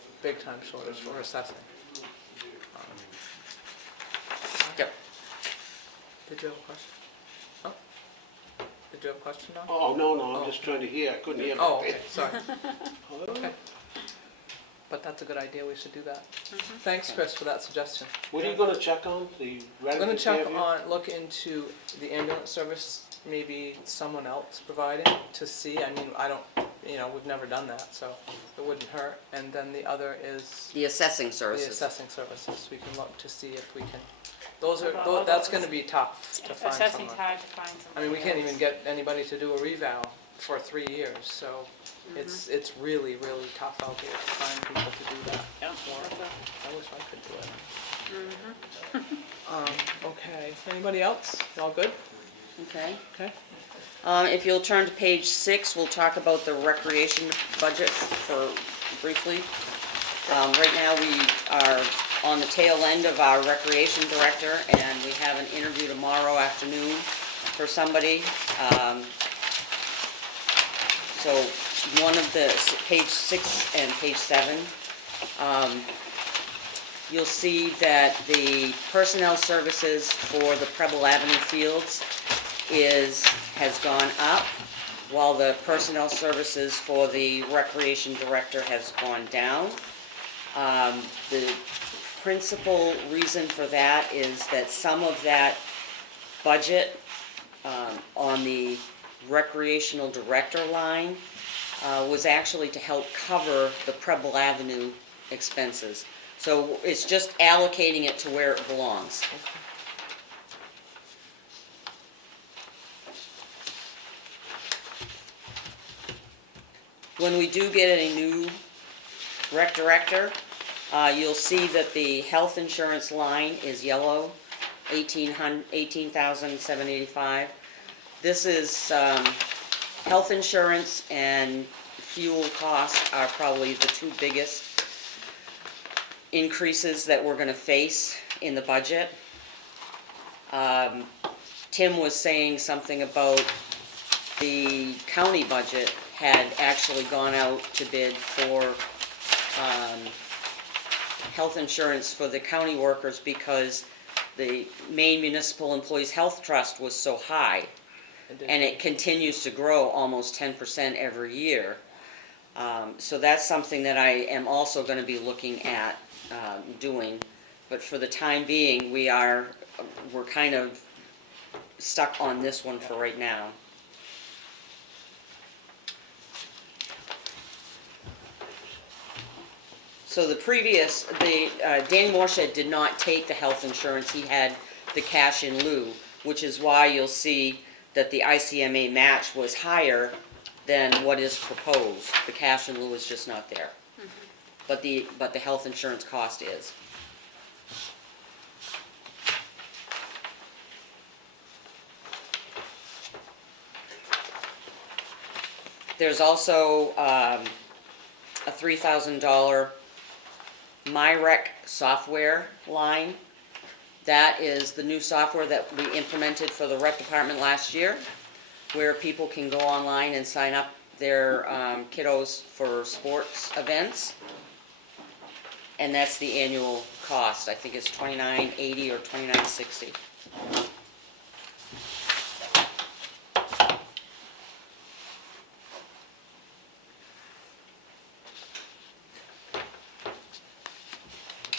shortage for assessing. Yep. Did you have a question? Oh, did you have a question, Don? Oh, no, no, Oh. I'm just trying to hear, I couldn't hear. Oh, okay, sorry. Okay. But that's a good idea, we should do that. Thanks, Chris, for that suggestion. What are you gonna check on, the I'm gonna check Fairview? look into the ambulance service, maybe someone else providing to see, I mean, I don't, you know, we've never done that, so it wouldn't hurt. And then the other is The assessing the services. assessing services, we can look to see if we can, those About are, all that's those. gonna be tough to find Assessing's someone. hard to find someone. I mean, we can't even get anybody to do a revow for 3 years, so it's really, really tough out there to find people to do that. Yeah, Or- that's a- I wish I could do it. Okay, anybody else? Y'all good? Okay. Okay. If you'll turn to page 6, we'll talk about the recreation budget for briefly. Right now, we are on the tail end of our recreation director, and we have an interview tomorrow afternoon for somebody. So one of the, page 6 and page 7, you'll see that the personnel services for the Preble Avenue fields has gone up, while the personnel services for the recreation director has gone down. The principal reason for that is that some of that budget on the recreational director line was actually to help cover the Preble Avenue expenses. So it's just allocating it to where it belongs. When we do get a new rec director, you'll see that the health insurance line is yellow, 18,785. This is, health insurance and fuel costs are probably the two biggest increases that we're gonna face in the budget. Tim was saying something about the county budget had actually gone out to bid for health insurance for the county workers because the Maine Municipal Employees Health Trust was so high. And it continues to grow almost 10% every year. So that's something that I am also gonna be looking at doing. But for the time being, we're kind of stuck on this one for right now. So Danny Morshed did not take the health insurance, he had the cash in lieu, which is why you'll see that the ICMA match was higher than what is proposed. The cash in lieu is just not there. But the health insurance cost is. There's also a $3,000 MyRec software line That is the new software that we implemented for the rec department last year, where people can go online and sign up their kiddos for sports events. And that's the annual cost. I think it's $29.80 or $29.60.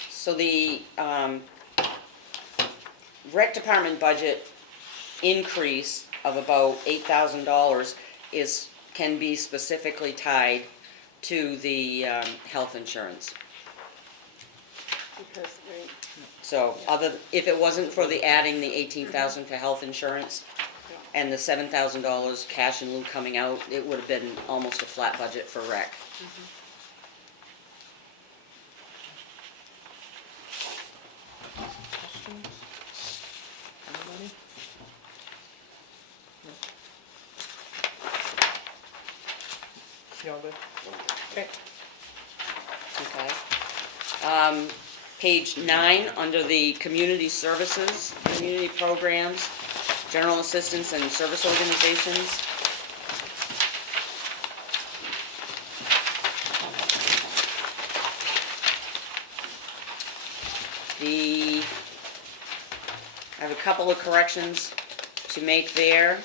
So the rec department budget increase of about $8,000 can be specifically tied to the health insurance. Because, right, So if it wasn't for the adding the 18,000 for health insurance and the $7,000 cash in lieu coming out, it would have been almost a flat budget for rec. Questions? Anybody? No. You all good? Okay. Okay. Page 9, under the community services, community programs, general assistance and service organizations. I have a couple of corrections to make there.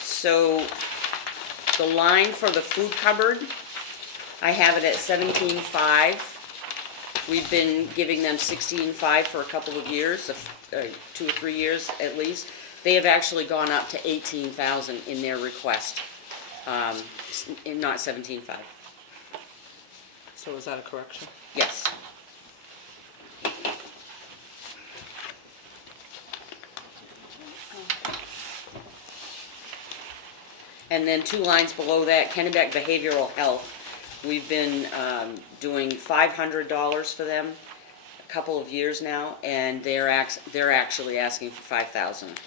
So the line for the food cupboard, I have it at 17.5. We've been giving them 16.5 for a couple of years, 2 or 3 years at least. They have actually gone up to 18,000 in their request, not 17.5. So is that a correction? Yes. And then 2 lines below that, Kennebec Behavioral Health. We've been doing $500 for them a couple of years now, and they're actually asking for 5,000.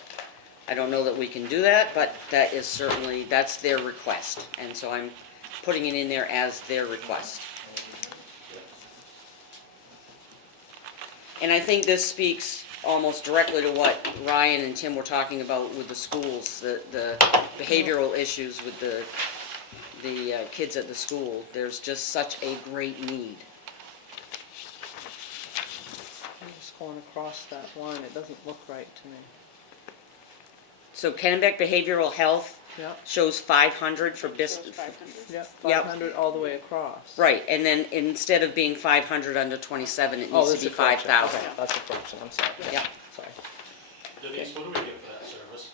I don't know that we can do that, but that is certainly, that's their request, and so I'm putting it in there as their request. And I think this speaks almost directly to what Ryan and Tim were talking about with the schools, the behavioral issues with the kids at the school. There's just such a great need. I'm just going across that line, it doesn't look right to me. So Kennebec Behavioral Health Yeah, shows 500 for goes business. 500. yeah, Yep. 500 all the way across. Right, and then instead of being 500 under 27, it Oh, needs that's to a be correction. 5,000. Okay, that's a correction, I'm sorry. Yep. Sorry. Denise, what do we get for that service?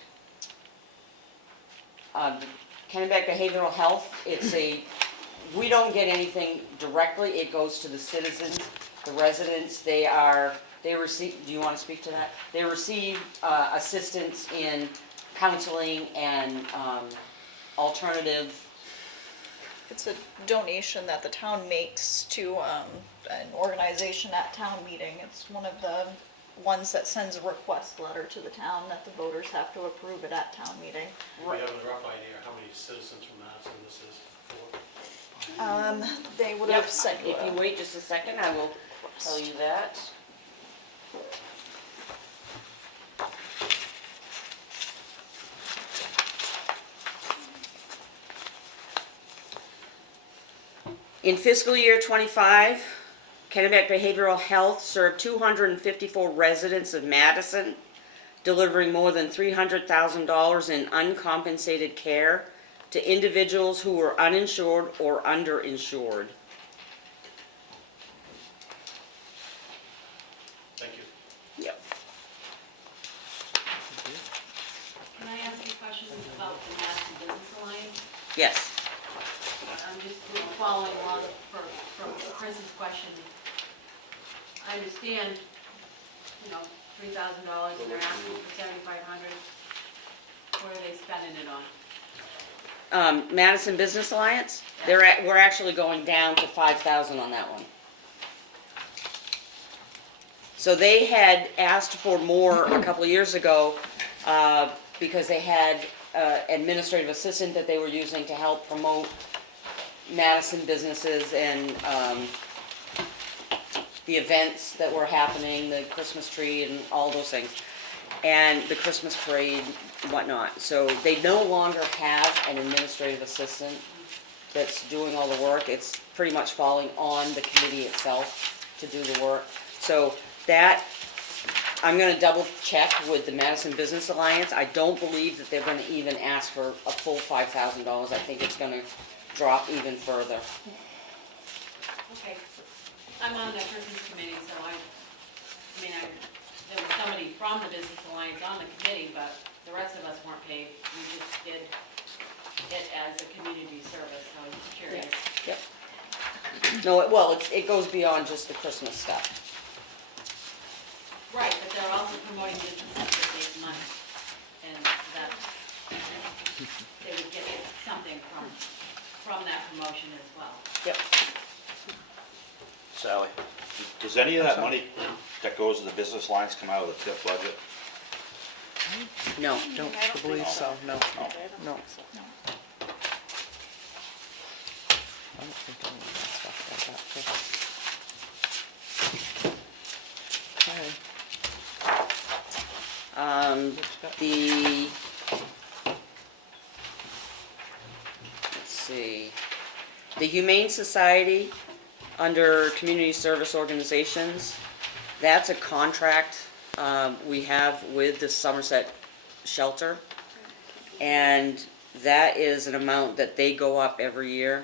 Kennebec Behavioral Health, we don't get anything directly, it goes to the citizens, the residents, they receive, do you want to speak to that? They receive assistance in counseling and alternative. It's a donation that the town makes to an organization at town meeting. It's one of the ones that sends a request letter to the town that the voters have to approve it at town meeting. Do we have a rough idea how many citizens from Madison this is for? They would Yep, have sent you if you wait just a second, I will tell you that. In fiscal year '25, Kennebec Behavioral Health served 254 residents of Madison, delivering more than $300,000 in uncompensated care to individuals who were uninsured or underinsured. Thank you. Yep. Can I ask you questions about the Madison Business Alliance? Yes. I'm just following along from Chris's question. I understand, $3,000 and they're asking for $7,500. What are they spending it on? Madison Business Alliance, we're actually going down to 5,000 on that one. So they had asked for more a couple of years ago, because they had administrative assistant that they were using to help promote Madison businesses and the events that were happening, the Christmas tree and all those things, and the Christmas parade and whatnot. So they no longer have an administrative assistant that's doing all the work. It's pretty much falling on the committee itself to do the work. So that, I'm gonna double check with the Madison Business Alliance. I don't believe that they're gonna even ask for a full $5,000. I think it's gonna drop even further. Okay, I'm on the Christmas committee, so there was somebody from the Business Alliance on the committee, but the rest of us weren't paid. We just did it as a community service, so I was curious. Yep. No, it goes beyond just the Christmas stuff. Right, but they're also promoting businesses that make money, and that, they would get something from that promotion as well. Yep. Sally, does any of that money that goes to the business lines come out of the TIF budget? No. Don't believe so, no, no. I don't think any of that stuff like that. Okay. Let's see, the Humane Society, under Community Service Organizations, that's a contract we have with the Somerset Shelter, and that is an amount that they go up every year.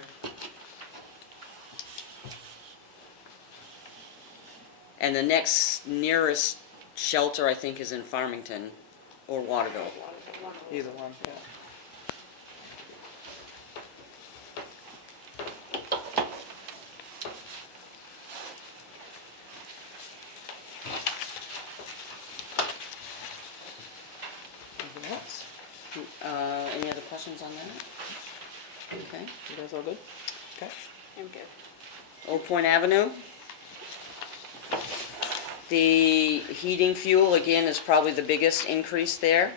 And the next nearest shelter, I think, is in Farmington or Waterville. Either one, yeah. Anything else? Any other questions on that? Okay. You guys all good? Okay. I'm good. Old Point Avenue. The heating fuel, again, is probably the biggest increase there.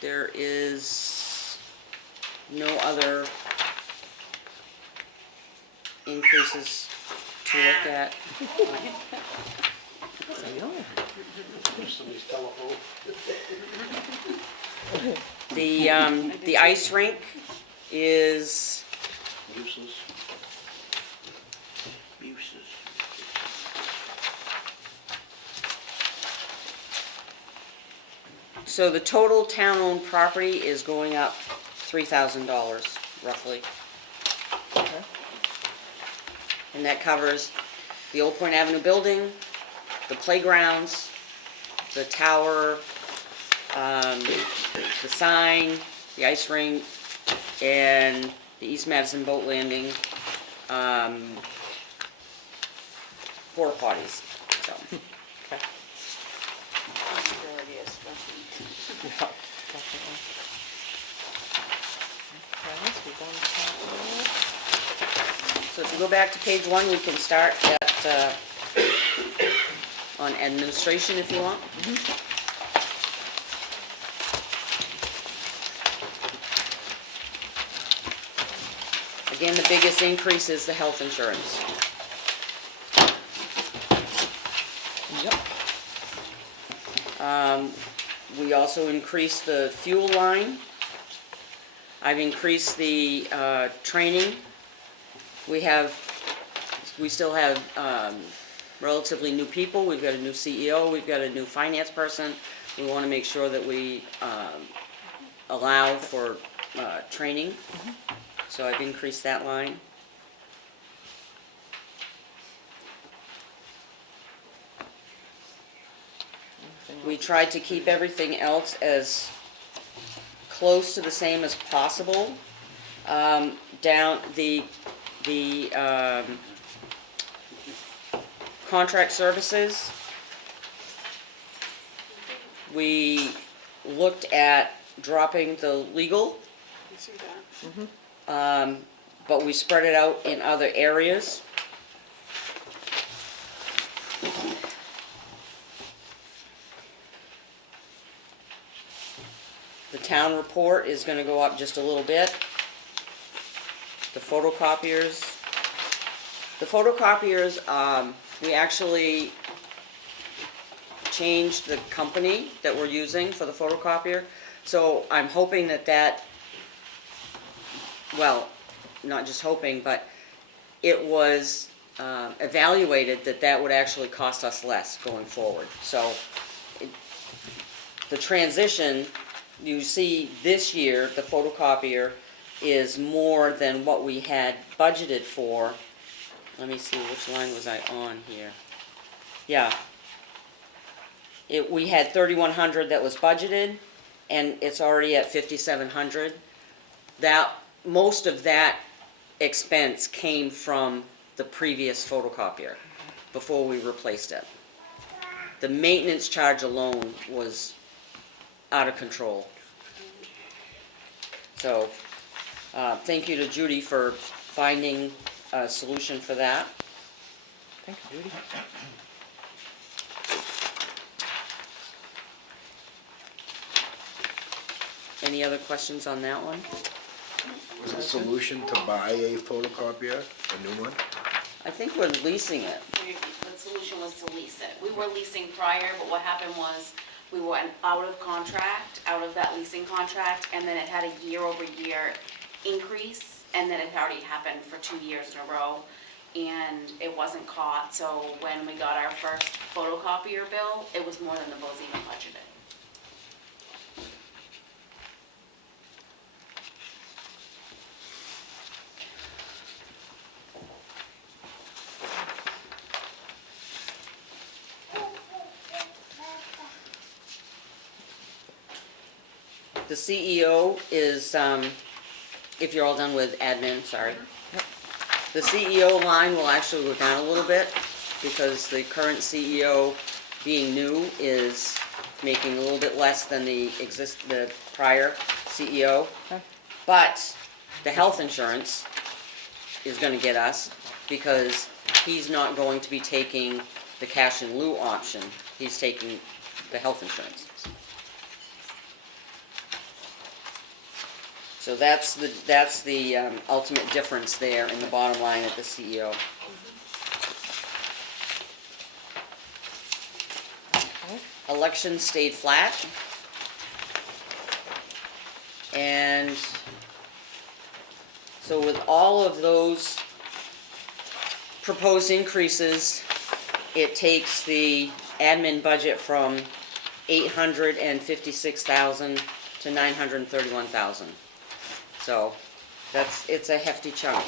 There is no other increases to look at. Somebody's telephone. The ice rink is Useless. so the total town-owned property is going up $3,000 roughly. Okay. And that covers the Old Point Avenue building, the playgrounds, the tower, the sign, the ice rink, and the East Madison boat landing, porta potties, so. Okay. Possibility is working. Yeah, definitely. Okay, so we're done with that. So if you go back to page 1, we can start at, on administration if you want. Again, the biggest increase is the health insurance. Yep. We also increased the fuel line. I've increased the training. We still have relatively new people. We've got a new CEO, we've got a new finance person. We want to make sure that we allow for training. So I've increased that line. We tried to keep everything else as close to the same as possible. Down the contract services, we looked at dropping the legal, You see that? but we spread it out in other areas. The town report is gonna go up just a little bit. the photocopiers. The photocopiers, we actually changed the company that we're using for the photocopier. So I'm hoping that, well, not just hoping, but it was evaluated that would actually cost us less going forward. So the transition, you see this year, the photocopier is more than what we had budgeted for. Let me see, which line was I on here? Yeah. We had 3,100 that was budgeted, and it's already at 5,700. Most of that expense came from the previous photocopier, before we replaced it. The maintenance charge alone was out of control. So, thank you to Judy for finding a solution for that. Thank you, Judy. Any other questions on that one? Was the solution to buy a photocopier, a new one? I think we're leasing it. The solution was to lease it. We were leasing prior, but what happened was we went out of contract, out of that leasing contract, and then it had a year-over-year increase, and then it had already happened for 2 years in a row, and it wasn't caught. So when we got our first photocopier bill, it was more than the bills even budgeted. The CEO is, if you're all done with admin, sorry. The CEO line will actually go down a little bit because the current CEO, being new, is making a little bit less than the prior CEO. But the health insurance is gonna get us because he's not going to be taking the cash in lieu option. He's taking the health insurance. So that's the ultimate difference there in the bottom line at the CEO. Elections stayed flat. And so with all of those proposed increases, it takes the admin budget from 856,000 to 931,000. So it's a hefty chunk.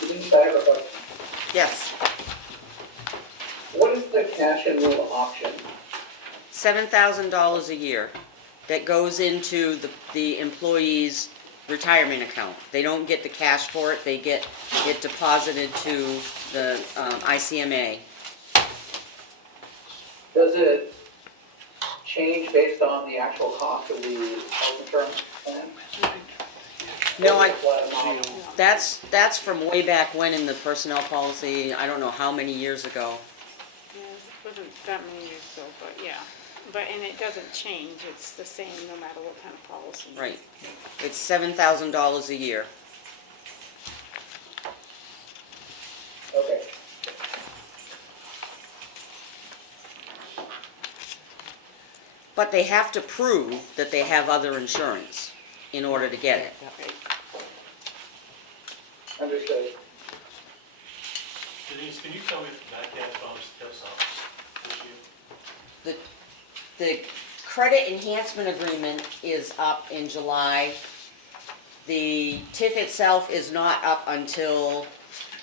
Denise, I have a question. Yes, What is the cash in lieu option? $7,000 a year that goes into the employee's retirement account. They don't get the cash for it, they get it deposited to the ICMA. Does it change based on the actual cost of the health insurance plan? No, Flat amount? that's from way back when in the personnel policy, I don't know how many years ago. Yeah, it wasn't that many years ago, but yeah. And it doesn't change, it's the same no matter what kind of policy. Right. It's $7,000 a year. Okay. But they have to prove that they have other insurance in order to get it. Understood. Denise, can you tell me if Medicare funds steps up this year? The credit enhancement agreement is up in July. The TIF itself is not up until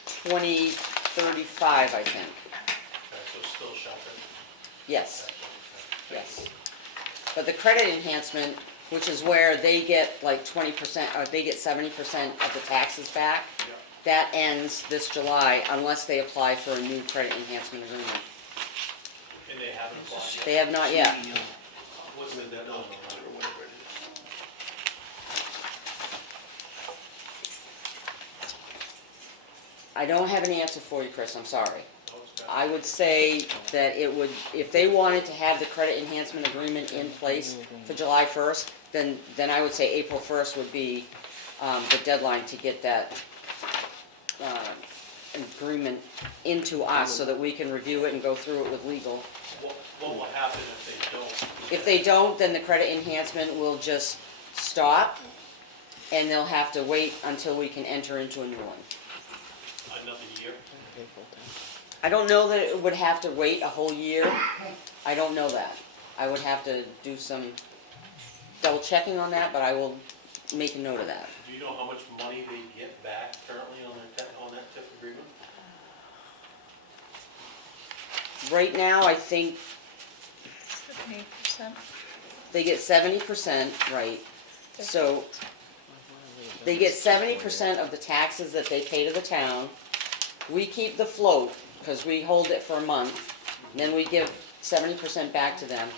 2035, I think. Okay, so it's still shopping? Yes, yes. But the credit enhancement, which is where they get like 20%, or they get 70% of the taxes back, that ends this July unless they apply for a new credit enhancement agreement. And they haven't applied yet? They have not yet. What's the deadline? I don't have an answer for you, Chris, I'm sorry. I would say that it would, if they wanted to have the credit enhancement agreement in place for July 1st, then I would say April 1st would be the deadline to get that agreement into us so that we can review it and go through it with legal. What will happen if they don't? If they don't, then the credit enhancement will just stop, and they'll have to wait until we can enter into a new one. Another year? I don't know that it would have to wait a whole year. I don't know that. I would have to do some double checking on that, but I will make a note of that. Do you know how much money they get back currently on that TIF agreement? Right now, I think 70%. they get 70%, right? So they get 70% of the taxes that they pay to the town. We keep the float, because we hold it for a month, and then we give 70% back to them.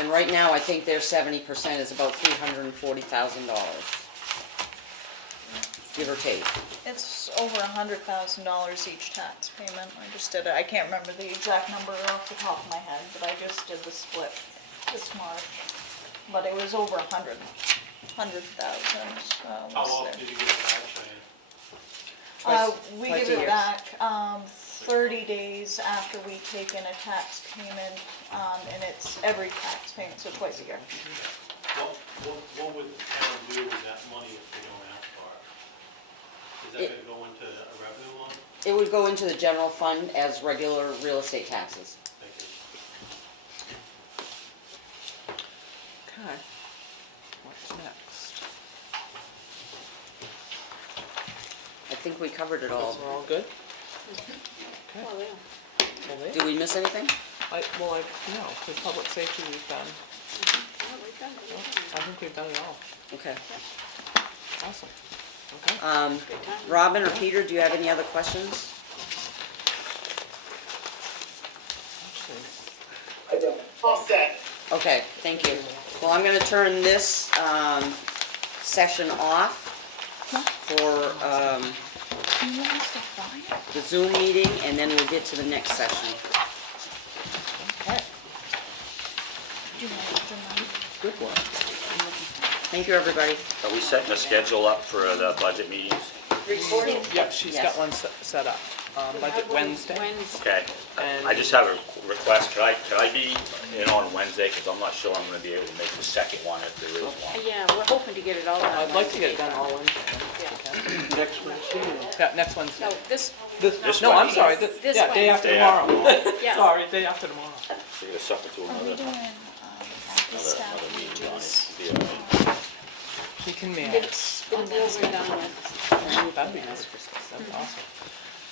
And right now, I think their 70% is about $340,000, give or take. It's over $100,000 each tax payment. I just did it. I can't remember the exact number off the top of my head, but I just did the split this March. But it was over 100,000. How often did you get it back, Cheyenne? We Twice give a it year. back 30 days after we take in a tax payment, and it's every tax payment, so twice a year. What would the town do with that money if they don't ask for it? Is that gonna go into a revenue line? It would go into the general fund as regular real estate taxes. Thank you. Okay. What's next? I think we covered it all. Those are all good? Okay. Oh, yeah. Well, there. Did we miss anything? No, for public safety, we've done, I think we've done it all. Okay. Awesome. Okay. Robin or Peter, do you have any other questions? Actually, I don't. All set. Okay, thank you. Well, I'm gonna turn this, session off for, the Zoom meeting, and then we'll get to the next session. Good one. Thank you, everybody. Are we setting a schedule up for the budget meetings? Recording? Yep, she's got Yes. one set up. Budget Wednesday. Okay. And- I just have a request. Could I be in on Wednesday? Because I'm not sure I'm gonna be able to make the second one if there is one. Yeah, we're hoping to get it all done. I'd like to get it done all in. Next Wednesday, Yeah, next Wednesday. No, this, This No, I'm Wednesday? sorry, This yeah, day after Wednesday. tomorrow. Yeah. Sorry, day after tomorrow. So you're something to Are we another doing office staff meeting on wages? it. Be all right. She can manage. it's over done with. Ooh, that'd be nice. That's awesome.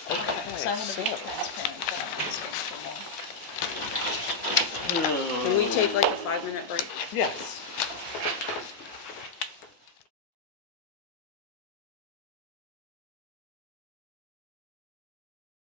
So I'm Okay, gonna so, be transparent, but I'm asking for more. Can we take like a 5-minute break? yes.